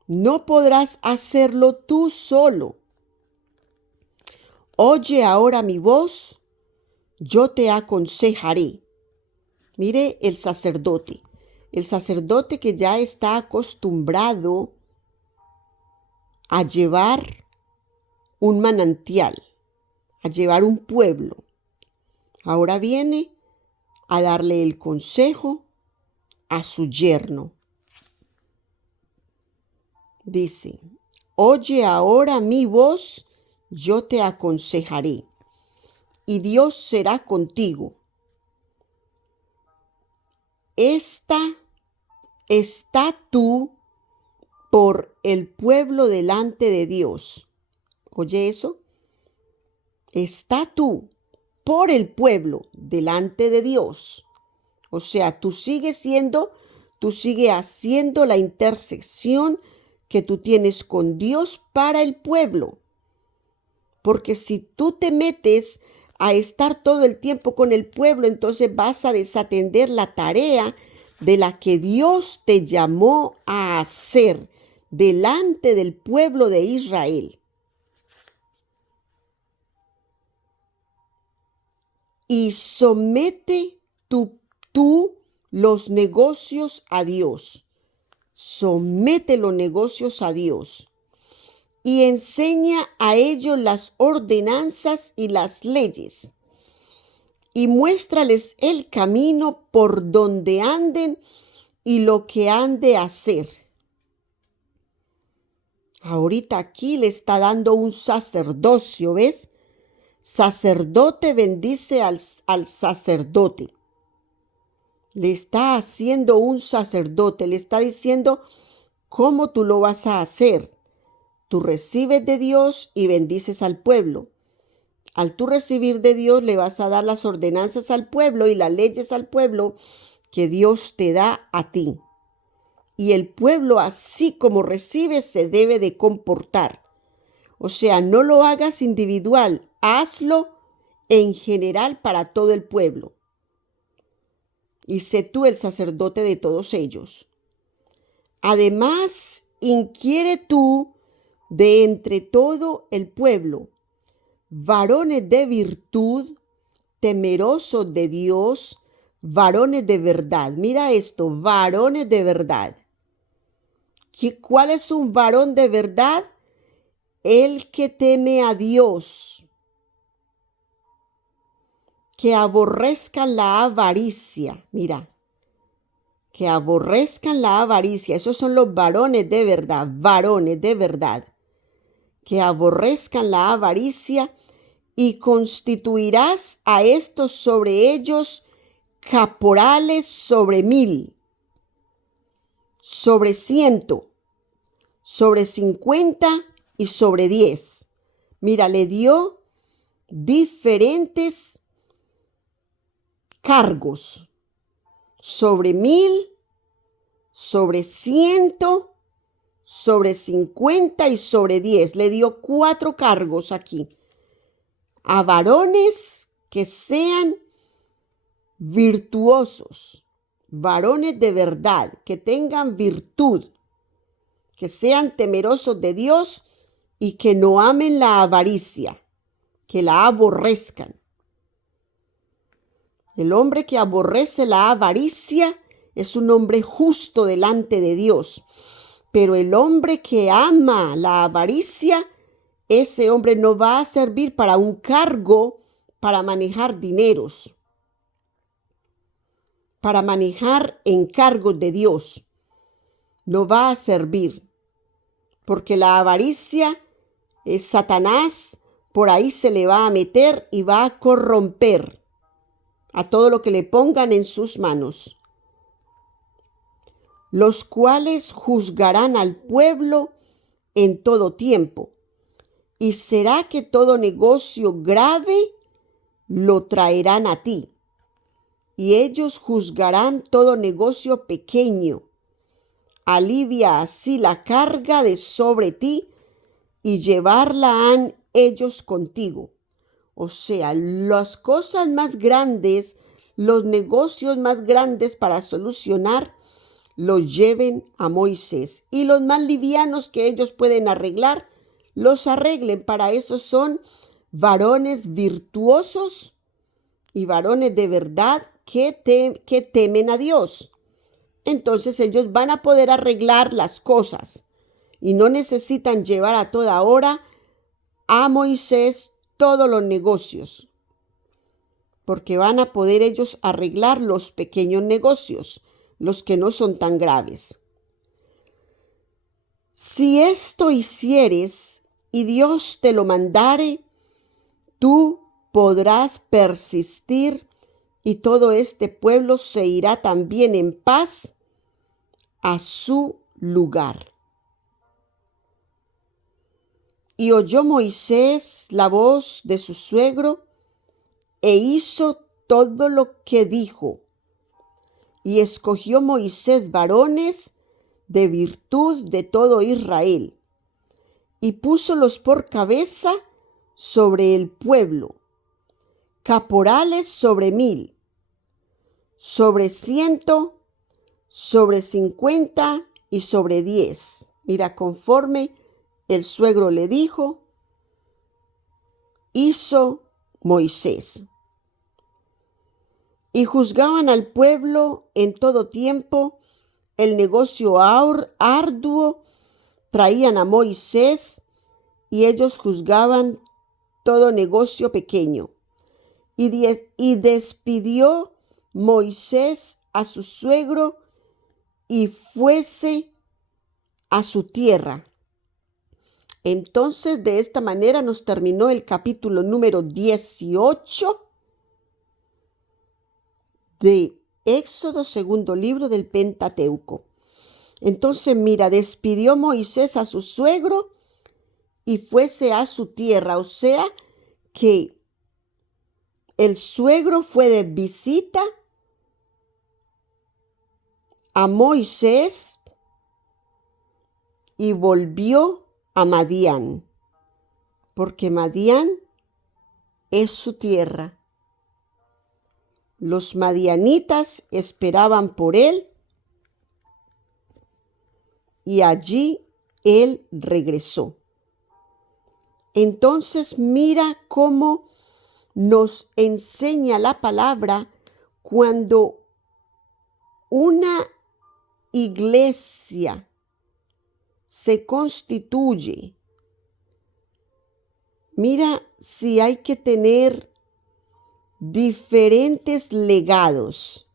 No podrás hacerlo tú solo. Oye ahora mi voz, yo te aconsejaré. Mire el sacerdote que ya está acostumbrado a llevar un manantial, a llevar un pueblo. Ahora viene a darle el consejo a su yerno. Dice, oye ahora mi voz, yo te aconsejaré, y Dios será contigo. Está tú por el pueblo delante de Dios. ¿Oye eso? Está tú por el pueblo delante de Dios. O sea, tú sigues haciendo la intercesión que tú tienes con Dios para el pueblo. Porque si tú te metes a estar todo el tiempo con el pueblo, entonces vas a desatender la tarea de la que Dios te llamó a hacer delante del pueblo de Israel. Y somete tú los negocios a Dios. Somete los negocios a Dios. Y enseña a ellos las ordenanzas y las leyes. y muéstrales el camino por donde anden y lo que han de hacer. Ahorita aquí le está dando un sacerdocio, ¿ves? Sacerdote bendice al sacerdote. Le está haciendo un sacerdote, le está diciendo cómo tú lo vas a hacer. Tú recibes de Dios y bendices al pueblo. Al tú recibir de Dios, le vas a dar las ordenanzas al pueblo y las leyes al pueblo que Dios te da a ti. Y el pueblo, así como recibe, se debe de comportar. O sea, no lo hagas individual, hazlo en general para todo el pueblo. Y sé tú el sacerdote de todos ellos. Además, inquiere tú de entre todo el pueblo, varones de virtud, temerosos de Dios, varones de verdad. Mira esto, varones de verdad. ¿Cuál es un varón de verdad? El que teme a Dios, que aborrezcan la avaricia. Mira, que aborrezcan la avaricia. Esos son los varones de verdad, varones de verdad. Que aborrezcan la avaricia, y constituirás a estos sobre ellos caporales sobre 1000, sobre 100, sobre 50 y sobre 10. Mira, le dio diferentes cargos, sobre 1000, sobre 100, sobre 50 y sobre 10. Le dio 4 cargos aquí a varones que sean virtuosos, varones de verdad, que tengan virtud, que sean temerosos de Dios y que no amen la avaricia, que la aborrezcan. El hombre que aborrece la avaricia es un hombre justo delante de Dios, pero el hombre que ama la avaricia, ese hombre no va a servir para un cargo, para manejar dineros, para manejar encargos de Dios. No va a servir, porque la avaricia es Satanás, por ahí se le va a meter y va a corromper a todo lo que le pongan en sus manos, los cuales juzgarán al pueblo en todo tiempo. Y será que todo negocio grave lo traerán a ti, y ellos juzgarán todo negocio pequeño. Alivia así la carga de sobre ti, y llevarla han ellos contigo. O sea, las cosas más grandes, los negocios más grandes para solucionar, los lleven a Moisés. Y los más livianos que ellos pueden arreglar, los arreglen. Para eso son varones virtuosos y varones de verdad que temen a Dios. Entonces ellos van a poder arreglar las cosas y no necesitan llevar a toda hora a Moisés todos los negocios, porque van a poder ellos arreglar los pequeños negocios, los que no son tan graves. Si esto hicieres y Dios te lo mandare, tú podrás persistir y todo este pueblo se irá también en paz a su lugar. Y oyó Moisés la voz de su suegro e hizo todo lo que dijo. Y escogió Moisés varones de virtud de todo Israel, y púsolos por cabeza sobre el pueblo, caporales sobre 1000, sobre 100, sobre 50 y sobre 10. Mira, conforme el suegro le dijo, hizo Moisés. Y juzgaban al pueblo en todo tiempo el negocio arduo, traían a Moisés y ellos juzgaban todo negocio pequeño. y despidió Moisés a su suegro y fuese a su tierra. Entonces, de esta manera nos terminó el capítulo número 18 de Éxodo, segundo libro del Pentateuco. Entonces, mira, despidió Moisés a su suegro y fuese a su tierra. O sea, que el suegro fue de visita a Moisés y volvió a Madián, porque Madián es su tierra. Los madianitas esperaban por él y allí él regresó. Entonces mira cómo nos enseña la palabra cuando una iglesia se constituye. Mira si hay que tener diferentes legados.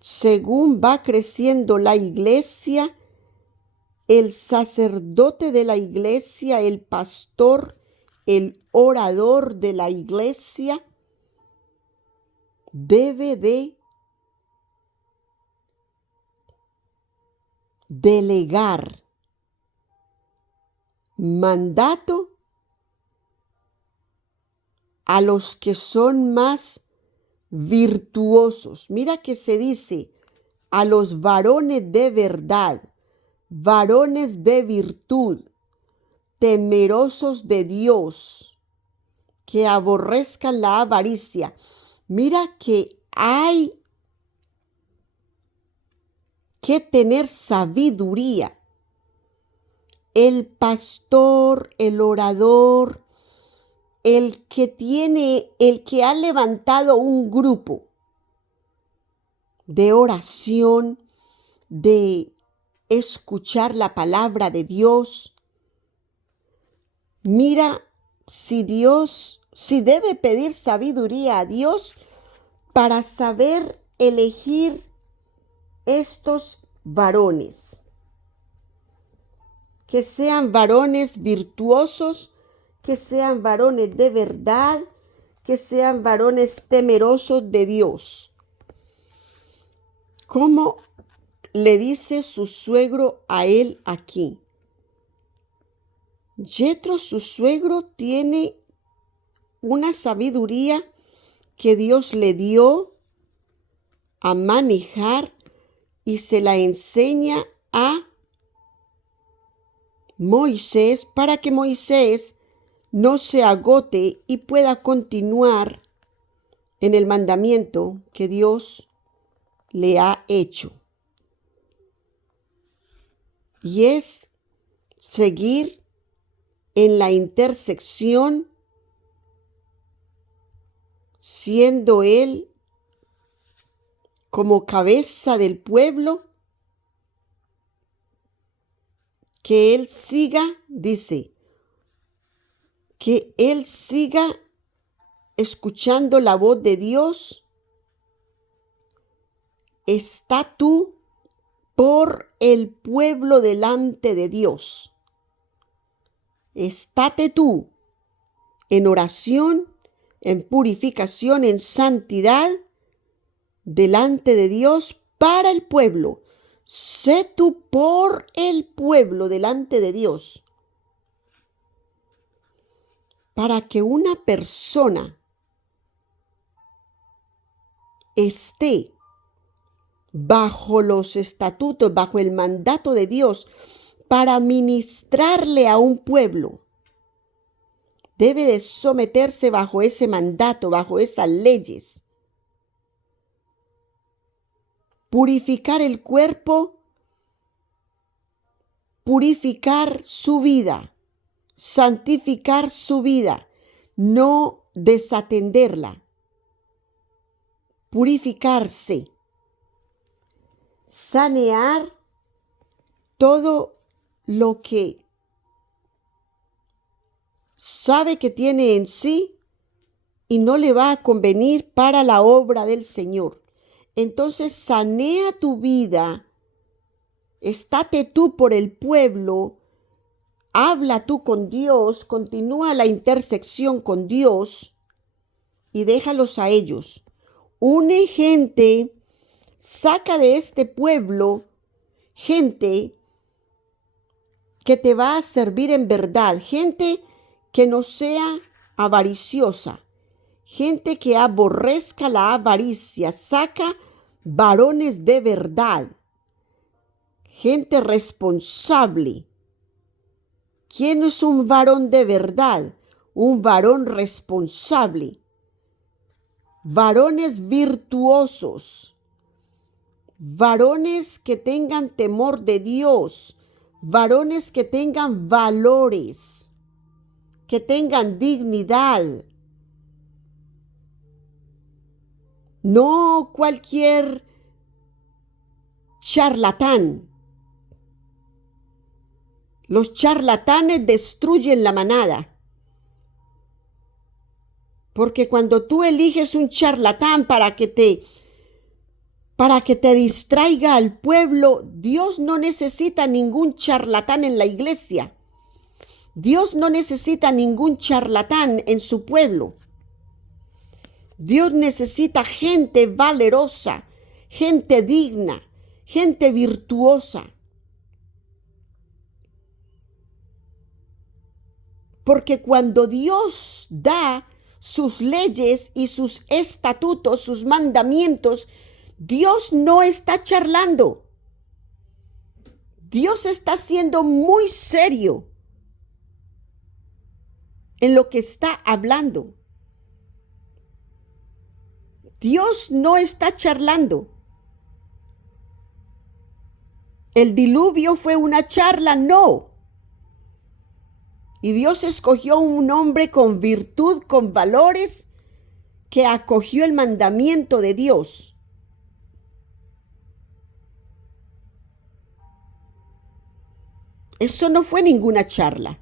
Según va creciendo la iglesia, el sacerdote de la iglesia, el pastor, el orador de la iglesia, debe de delegar mandato a los que son más virtuosos. Mira que se dice a los varones de verdad, varones de virtud, temerosos de Dios, que aborrezcan la avaricia. Mira que hay que tener sabiduría. El pastor, el orador, el que ha levantado un grupo de oración, de escuchar la palabra de Dios. Mira si debe pedir sabiduría a Dios para saber elegir estos varones. Que sean varones virtuosos, que sean varones de verdad, que sean varones temerosos de Dios. ¿Cómo le dice su suegro a él aquí? Yetro, su suegro, tiene una sabiduría que Dios le dio a manejar y se la enseña a Moisés para que Moisés no se agote y pueda continuar en el mandamiento que Dios le ha hecho. Y es seguir en la intersección, siendo él como cabeza del pueblo, que él siga, dice, que él siga escuchando la voz de Dios. Está tú por el pueblo delante de Dios. Estate tú en oración, en purificación, en santidad delante de Dios para el pueblo. Sé tú por el pueblo delante de Dios. Para que una persona esté bajo los estatutos, bajo el mandato de Dios, para ministrarle a un pueblo, debe de someterse bajo ese mandato, bajo esas leyes. Purificar el cuerpo, purificar su vida, santificar su vida, no desatenderla, purificarse, sanear todo lo que sabe que tiene en sí y no le va a convenir para la obra del Señor. Entonces sanea tu vida, estate tú por el pueblo, habla tú con Dios, continúa la intersección con Dios y déjalos a ellos. Une gente, saca de este pueblo gente que te va a servir en verdad, gente que no sea avariciosa, gente que aborrezca la avaricia, saca varones de verdad, gente responsable. ¿Quién es un varón de verdad? Un varón responsable. Varones virtuosos, varones que tengan temor de Dios, varones que tengan valores, que tengan dignidad. No cualquier charlatán. Los charlatanes destruyen la manada. Porque cuando tú eliges un charlatán para que te distraiga al pueblo, Dios no necesita ningún charlatán en la iglesia. Dios no necesita ningún charlatán en su pueblo. Dios necesita gente valerosa, gente digna, gente virtuosa. Porque cuando Dios da sus leyes y sus estatutos, sus mandamientos, Dios no está charlando. Dios está siendo muy serio en lo que está hablando. Dios no está charlando. ¿El diluvio fue una charla? No. Y Dios escogió un hombre con virtud, con valores, que acogió el mandamiento de Dios. Eso no fue ninguna charla.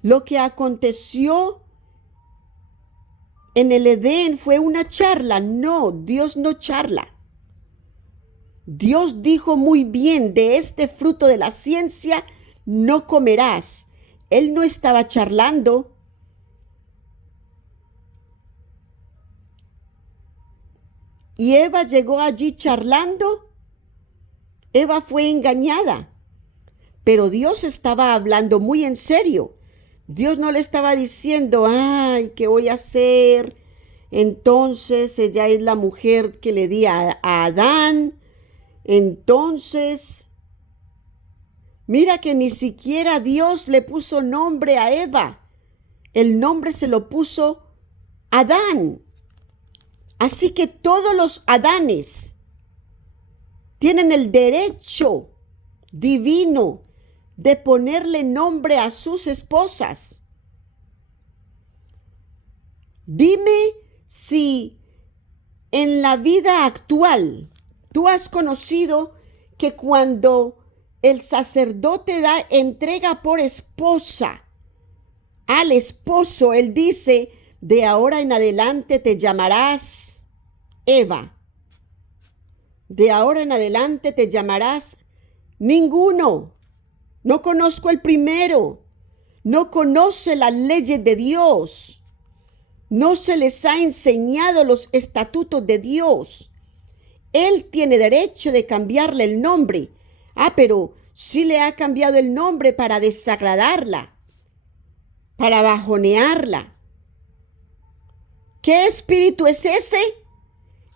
Lo que aconteció en el Edén fue una charla. No, Dios no charla. Dios dijo muy bien, de este fruto de la ciencia no comerás. Él no estaba charlando. Y Eva llegó allí charlando. Eva fue engañada. Pero Dios estaba hablando muy en serio. Dios no le estaba diciendo, ay, ¿qué voy a hacer? Entonces ella es la mujer que le di a Adán. Entonces, mira que ni siquiera Dios le puso nombre a Eva. El nombre se lo puso Adán. Así que todos los Adanes tienen el derecho divino de ponerle nombre a sus esposas. Dime si en la vida actual tú has conocido que cuando el sacerdote entrega por esposa al esposo, él dice, de ahora en adelante te llamarás Eva. De ahora en adelante te llamarás ninguno. No conozco el primero. No conoce las leyes de Dios. No se les ha enseñado los estatutos de Dios. Él tiene derecho de cambiarle el nombre. Pero sí le ha cambiado el nombre para desagradarla, para bajonearla. ¿Qué espíritu es ese?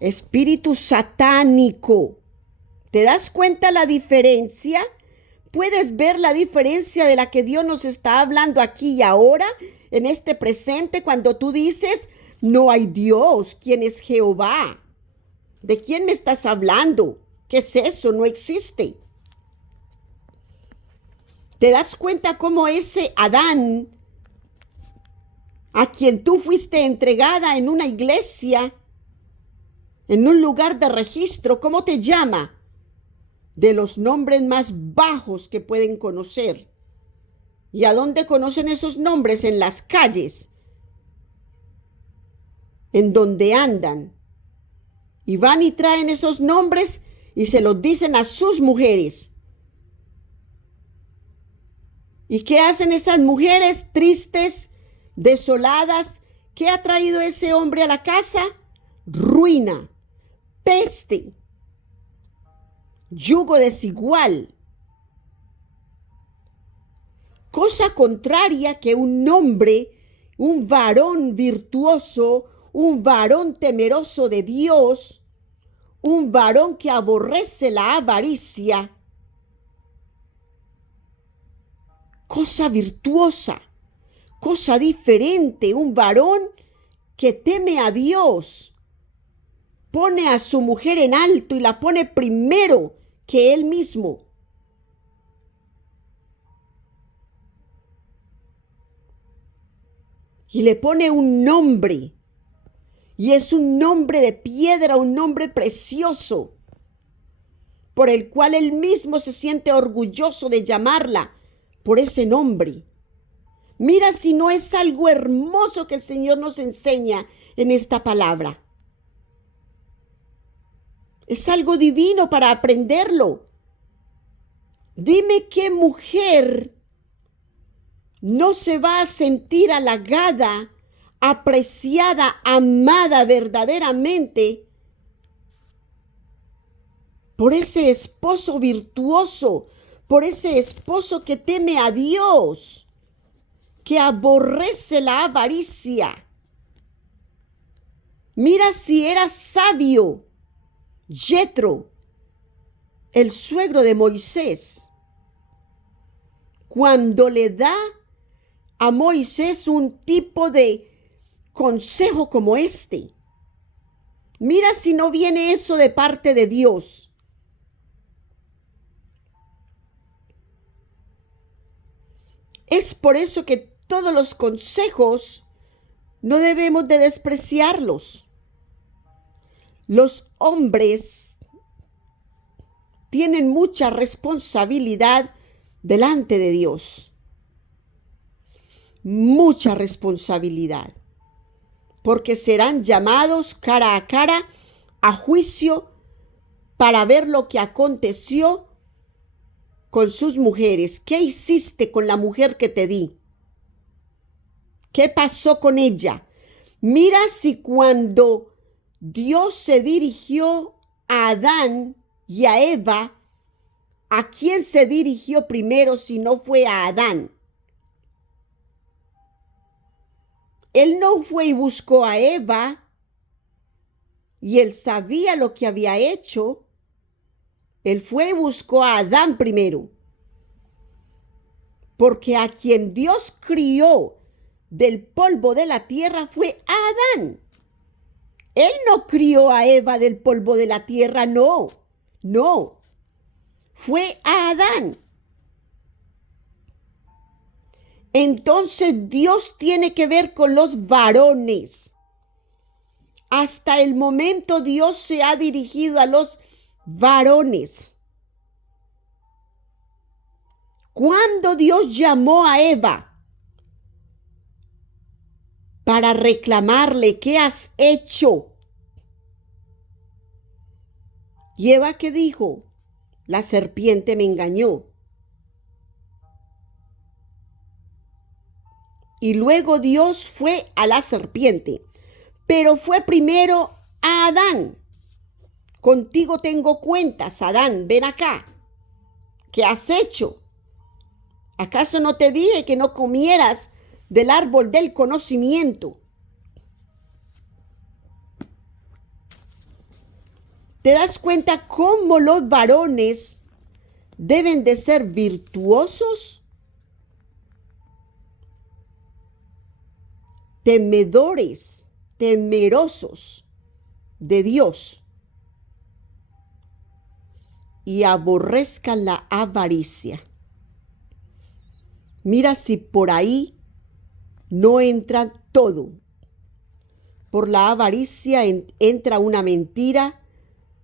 Espíritu satánico. ¿Te das cuenta la diferencia? ¿Puedes ver la diferencia de la que Dios nos está hablando aquí y ahora, en este presente, cuando tú dices, no hay Dios? ¿Quién es Jehová? ¿De quién me estás hablando? ¿Qué es eso? No existe. ¿Te das cuenta cómo ese Adán, a quien tú fuiste entregada en una iglesia, en un lugar de registro, cómo te llama? De los nombres más bajos que pueden conocer. ¿Y a dónde conocen esos nombres? En las calles, en donde andan. Y van y traen esos nombres y se los dicen a sus mujeres. ¿Y qué hacen esas mujeres tristes, desoladas? ¿Qué ha traído ese hombre a la casa? Ruina, peste, yugo desigual. Cosa contraria que un hombre, un varón virtuoso, un varón temeroso de Dios, un varón que aborrece la avaricia. Cosa virtuosa, cosa diferente, un varón que teme a Dios, pone a su mujer en alto y la pone primero que él mismo. Y le pone un nombre, y es un nombre de piedra, un nombre precioso, por el cual él mismo se siente orgulloso de llamarla por ese nombre. Mira si no es algo hermoso que el Señor nos enseña en esta palabra. Es algo divino para aprenderlo. Dime qué mujer no se va a sentir halagada, apreciada, amada verdaderamente por ese esposo virtuoso, por ese esposo que teme a Dios, que aborrece la avaricia. Mira si era sabio Jetro, el suegro de Moisés, cuando le da a Moisés un tipo de consejo como este. Mira si no viene eso de parte de Dios. Es por eso que todos los consejos no debemos de despreciarlos. Los hombres tienen mucha responsabilidad delante de Dios. Mucha responsabilidad. Porque serán llamados cara a cara a juicio para ver lo que aconteció con sus mujeres. ¿Qué hiciste con la mujer que te di? ¿Qué pasó con ella? Mira si cuando Dios se dirigió a Adán y a Eva, ¿a quién se dirigió primero si no fue a Adán? Él no fue y buscó a Eva y él sabía lo que había hecho. Él fue y buscó a Adán primero. Porque a quien Dios crió del polvo de la tierra fue a Adán. Él no crió a Eva del polvo de la tierra, no. No. Fue a Adán. Entonces Dios tiene que ver con los varones. Hasta el momento Dios se ha dirigido a los varones. Cuando Dios llamó a Eva para reclamarle, ¿qué has hecho? Y Eva, ¿qué dijo? La serpiente me engañó. Y luego Dios fue a la serpiente, pero fue primero a Adán. Contigo tengo cuentas, Adán, ven acá. ¿Qué has hecho? ¿Acaso no te dije que no comieras del árbol del conocimiento? ¿Te das cuenta cómo los varones deben de ser virtuosos? Temedores, temerosos de Dios y aborrezcan la avaricia. Mira si por ahí no entra todo. Por la avaricia entra una mentira,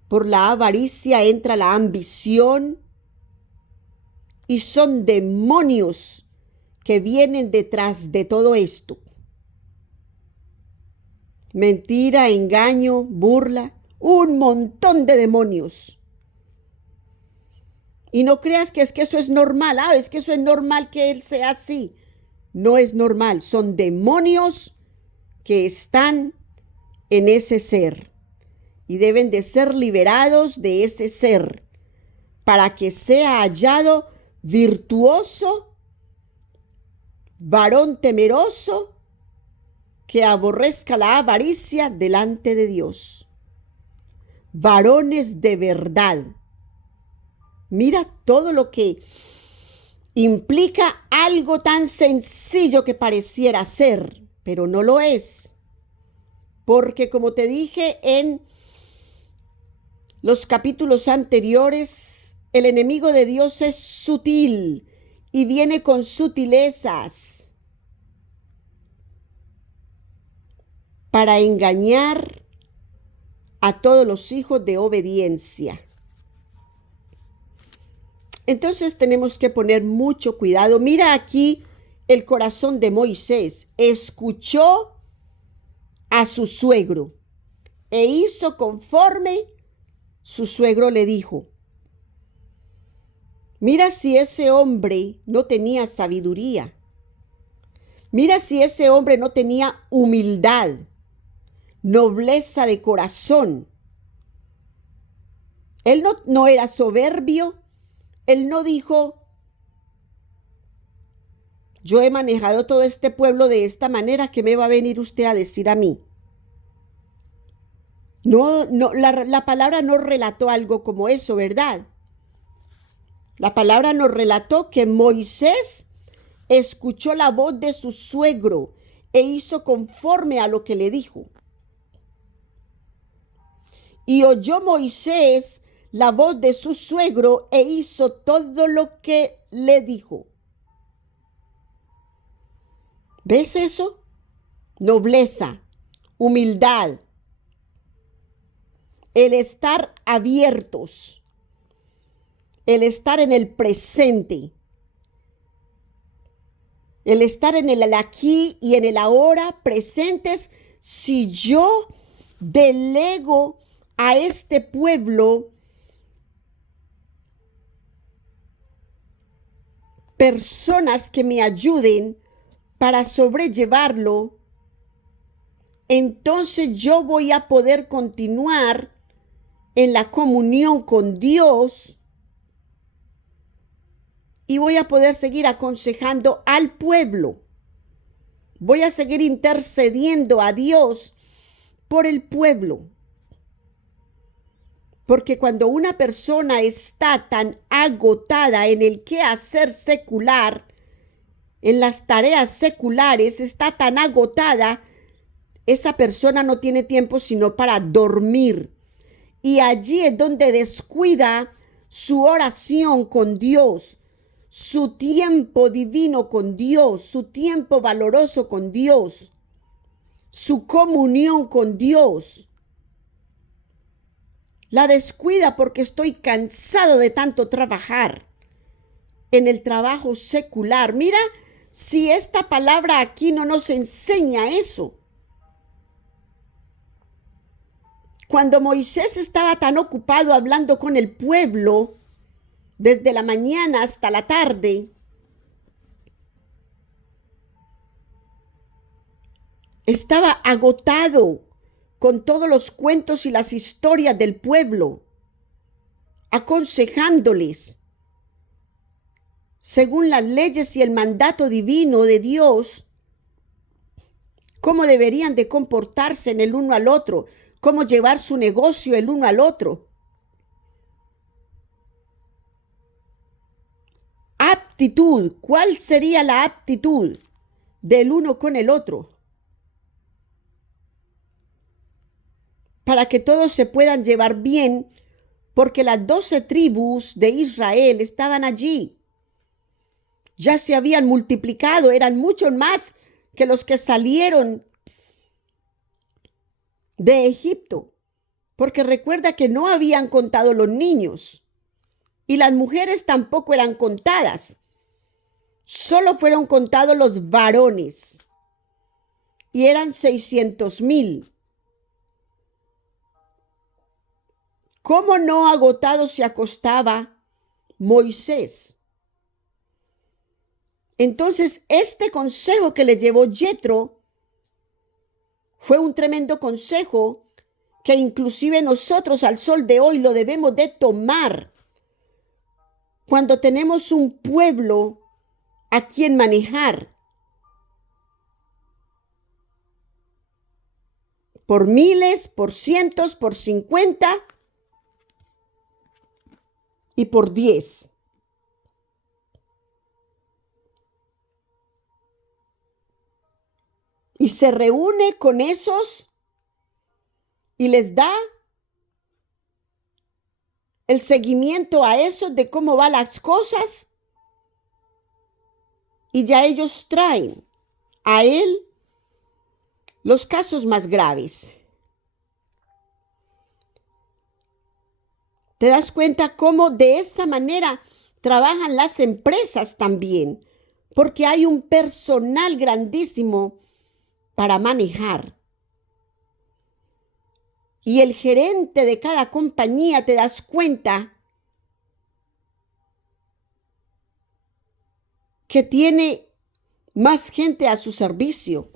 por la avaricia entra la ambición y son demonios que vienen detrás de todo esto. mentira, engaño, burla, un montón de demonios. Y no creas que es que eso es normal. Es que eso es normal que él sea así. No es normal. Son demonios que están en ese ser y deben de ser liberados de ese ser para que sea hallado virtuoso, varón temeroso, que aborrezca la avaricia delante de Dios. Varones de verdad. Mira todo lo que implica algo tan sencillo que pareciera ser, pero no lo es. Porque como te dije en los capítulos anteriores, el enemigo de Dios es sutil y viene con sutilezas para engañar a todos los hijos de obediencia. Entonces tenemos que poner mucho cuidado. Mira aquí el corazón de Moisés. Escuchó a su suegro e hizo conforme su suegro le dijo. Mira si ese hombre no tenía sabiduría. Mira si ese hombre no tenía humildad, nobleza de corazón. Él no era soberbio. Él no dijo, yo he manejado todo este pueblo de esta manera, ¿qué me va a venir usted a decir a mí? No, la palabra no relató algo como eso, ¿verdad? La palabra nos relató que Moisés escuchó la voz de su suegro e hizo conforme a lo que le dijo. Y oyó Moisés la voz de su suegro e hizo todo lo que le dijo. ¿Ves eso? Nobleza, humildad, el estar abiertos, el estar en el presente, el estar en el aquí y en el ahora presentes. Si yo delego a este pueblo personas que me ayuden para sobrellevarlo, entonces yo voy a poder continuar en la comunión con Dios y voy a poder seguir aconsejando al pueblo. Voy a seguir intercediendo a Dios por el pueblo. Porque cuando una persona está tan agotada en el quehacer secular, en las tareas seculares, está tan agotada, esa persona no tiene tiempo sino para dormir. Y allí es donde descuida su oración con Dios, su tiempo divino con Dios, su tiempo valoroso con Dios, su comunión con Dios. La descuida porque estoy cansado de tanto trabajar en el trabajo secular. Mira si esta palabra aquí no nos enseña eso. Cuando Moisés estaba tan ocupado hablando con el pueblo, desde la mañana hasta la tarde, estaba agotado con todos los cuentos y las historias del pueblo, aconsejándoles según las leyes y el mandato divino de Dios, cómo deberían de comportarse en el uno al otro, cómo llevar su negocio el uno al otro. Aptitud, ¿cuál sería la aptitud del uno con el otro? Para que todos se puedan llevar bien, porque las 12 tribus de Israel estaban allí. Ya se habían multiplicado, eran muchos más que los que salieron de Egipto, porque recuerda que no habían contado los niños y las mujeres tampoco eran contadas, solo fueron contados los varones y eran 600,000. ¿cómo no agotado se acostaba Moisés? Entonces, este consejo que le llevó Yetro fue un tremendo consejo que inclusive nosotros al sol de hoy lo debemos de tomar cuando tenemos un pueblo a quien manejar. Por miles, por cientos, por 50 y por 10. Y se reúne con esos y les da el seguimiento a eso de cómo van las cosas. Y ya ellos traen a él los casos más graves. ¿Te das cuenta cómo de esa manera trabajan las empresas también? Porque hay un personal grandísimo para manejar. Y el gerente de cada compañía, te das cuenta que tiene más gente a su servicio.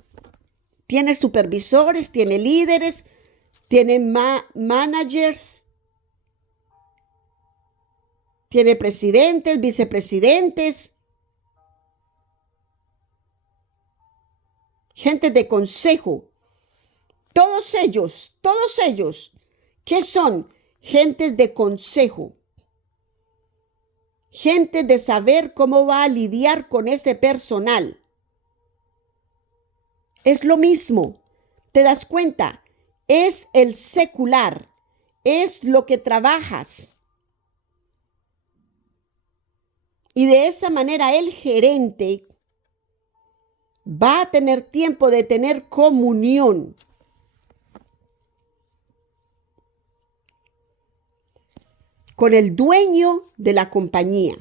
Tiene supervisores, tiene líderes, tiene managers, tiene presidentes, vicepresidentes, gente de consejo. Todos ellos, ¿qué son? Gentes de consejo. Gente de saber cómo va a lidiar con ese personal. Es lo mismo, ¿te das cuenta? Es el secular, es lo que trabajas. Y de esa manera el gerente va a tener tiempo de tener comunión con el dueño de la compañía.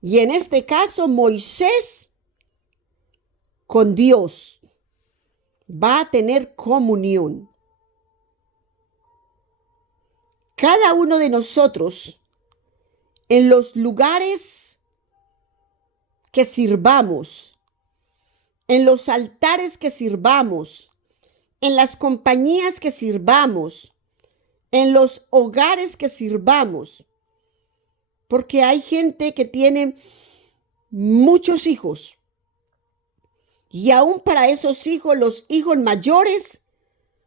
Y en este caso, Moisés con Dios va a tener comunión. Cada uno de nosotros, en los lugares que sirvamos, en los altares que sirvamos, en las compañías que sirvamos, en los hogares que sirvamos, porque hay gente que tiene muchos hijos y aún para esos hijos, los hijos mayores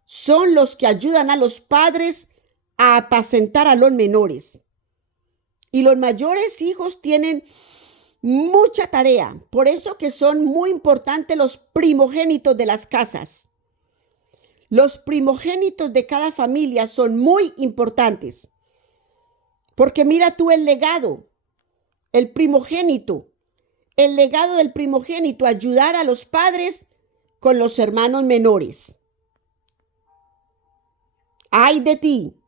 son los que ayudan a los padres a apacentar a los menores. Y los mayores hijos tienen mucha tarea, por eso que son muy importantes los primogénitos de las casas. Los primogénitos de cada familia son muy importantes, porque mira tú el legado, el primogénito, el legado del primogénito, ayudar a los padres con los hermanos menores. ¡Ay de ti!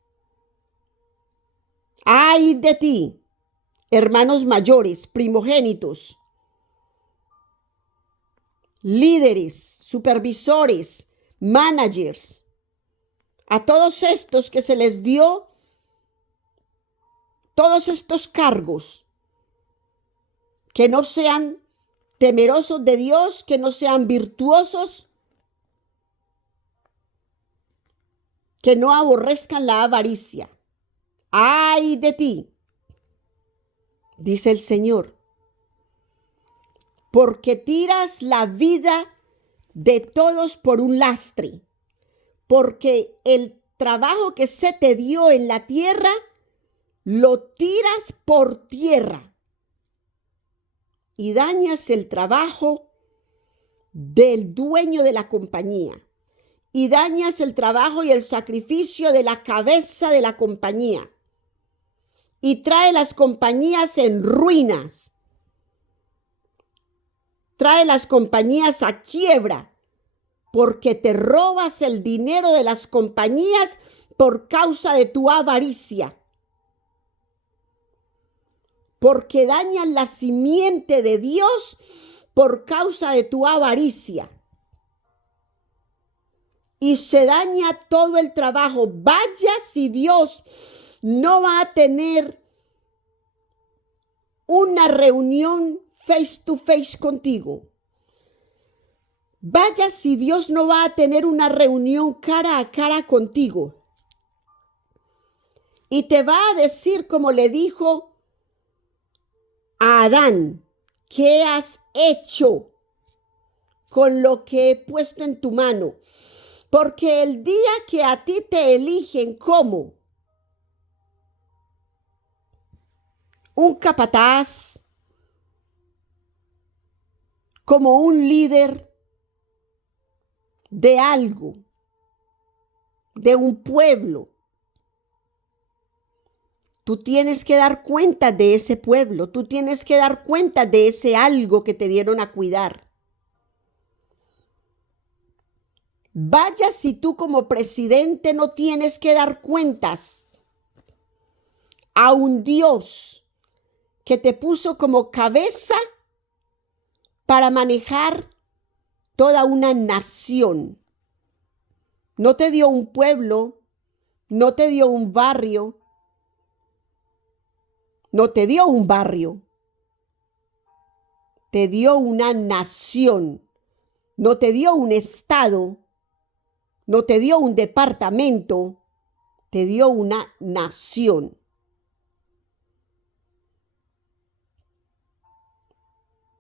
¡Ay de ti! Hermanos mayores, primogénitos, líderes, supervisores, managers, a todos estos que se les dio todos estos cargos, que no sean temerosos de Dios, que no sean virtuosos, que no aborrezcan la avaricia. ¡Ay de ti! Dice el Señor, porque tiras la vida de todos por un lastre, porque el trabajo que se te dio en la tierra, lo tiras por tierra y dañas el trabajo del dueño de la compañía y dañas el trabajo y el sacrificio de la cabeza de la compañía y trae las compañías en ruinas, trae las compañías a quiebra porque te robas el dinero de las compañías por causa de tu avaricia. Porque dañas la simiente de Dios por causa de tu avaricia. y se daña todo el trabajo. Vaya si Dios no va a tener una reunión face to face contigo. Vaya si Dios no va a tener una reunión cara a cara contigo. Y te va a decir, como le dijo a Adán, ¿qué has hecho con lo que he puesto en tu mano? Porque el día que a ti te eligen como un capataz, como un líder de algo, de un pueblo, tú tienes que dar cuenta de ese pueblo, tú tienes que dar cuenta de ese algo que te dieron a cuidar. Vaya si tú como presidente no tienes que dar cuentas a un Dios que te puso como cabeza para manejar toda una nación. No te dio un pueblo, no te dio un barrio, no te dio un barrio, te dio una nación, no te dio un estado, no te dio un departamento, te dio una nación.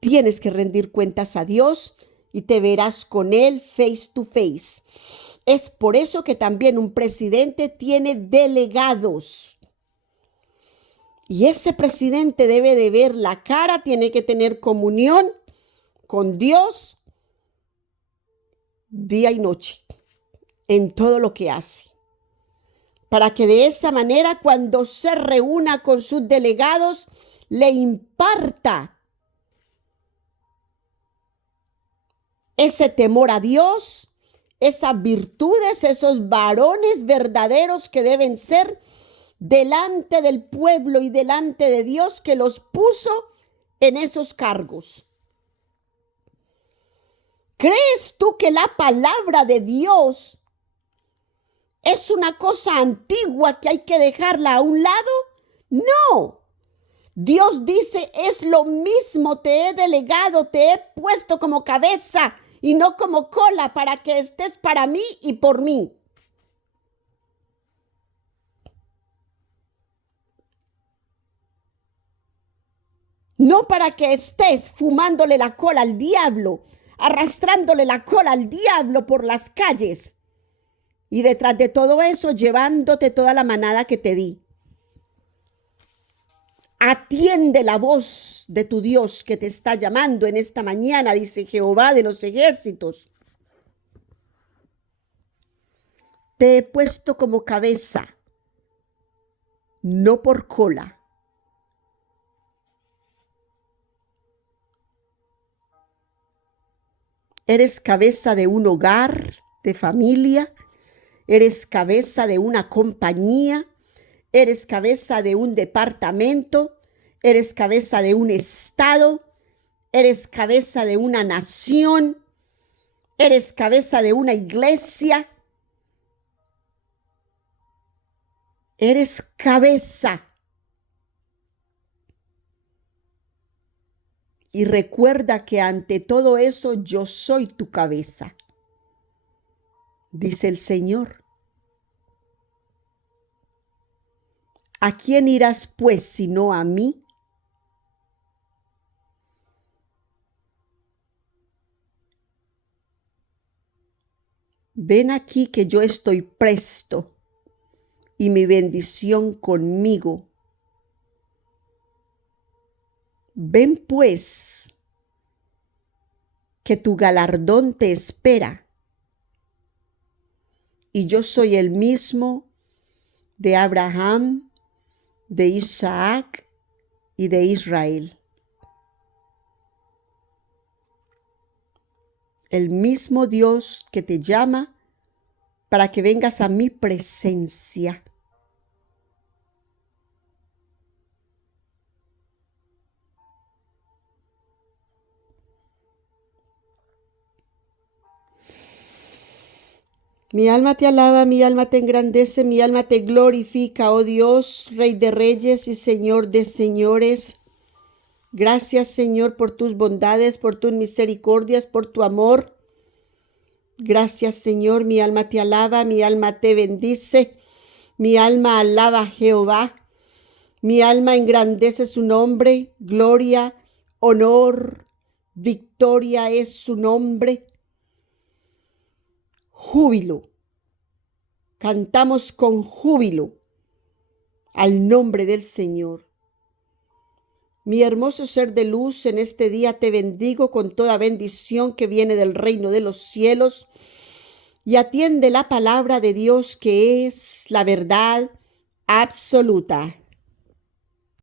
Tienes que rendir cuentas a Dios y te verás con Él face to face. Es por eso que también un presidente tiene delegados. Y ese presidente debe de ver la cara, tiene que tener comunión con Dios día y noche en todo lo que hace. Para que de esa manera, cuando se reúna con sus delegados, le imparta ese temor a Dios, esas virtudes, esos varones verdaderos que deben ser delante del pueblo y delante de Dios que los puso en esos cargos. ¿Crees tú que la palabra de Dios es una cosa antigua que hay que dejarla a un lado? No. Dios dice, es lo mismo, te he delegado, te he puesto como cabeza y no como cola para que estés para mí y por mí. No para que estés fumándole la cola al diablo, arrastrándole la cola al diablo por las calles y detrás de todo eso llevándote toda la manada que te di. Atiende la voz de tu Dios que te está llamando en esta mañana, dice Jehová de los ejércitos. Te he puesto como cabeza, no por cola. Eres cabeza de un hogar, de familia. Eres cabeza de una compañía. Eres cabeza de un departamento. Eres cabeza de un estado. Eres cabeza de una nación. Eres cabeza de una iglesia. Eres cabeza. Y recuerda que ante todo eso yo soy tu cabeza, dice el Señor. ¿A quién irás pues sino a mí? Ven aquí que yo estoy presto y mi bendición conmigo. Ven pues, que tu galardón te espera. Y yo soy el mismo de Abraham, de Isaac y de Israel. El mismo Dios que te llama para que vengas a mi presencia. Mi alma te alaba, mi alma te engrandece, mi alma te glorifica, oh Dios, Rey de reyes y Señor de señores. Gracias, Señor, por tus bondades, por tus misericordias, por tu amor. Gracias, Señor, mi alma te alaba, mi alma te bendice, mi alma alaba a Jehová, mi alma engrandece su nombre, gloria, honor, victoria es su nombre. Júbilo, cantamos con júbilo al nombre del Señor. Mi hermoso ser de luz, en este día te bendigo con toda bendición que viene del reino de los cielos y atiende la palabra de Dios que es la verdad absoluta.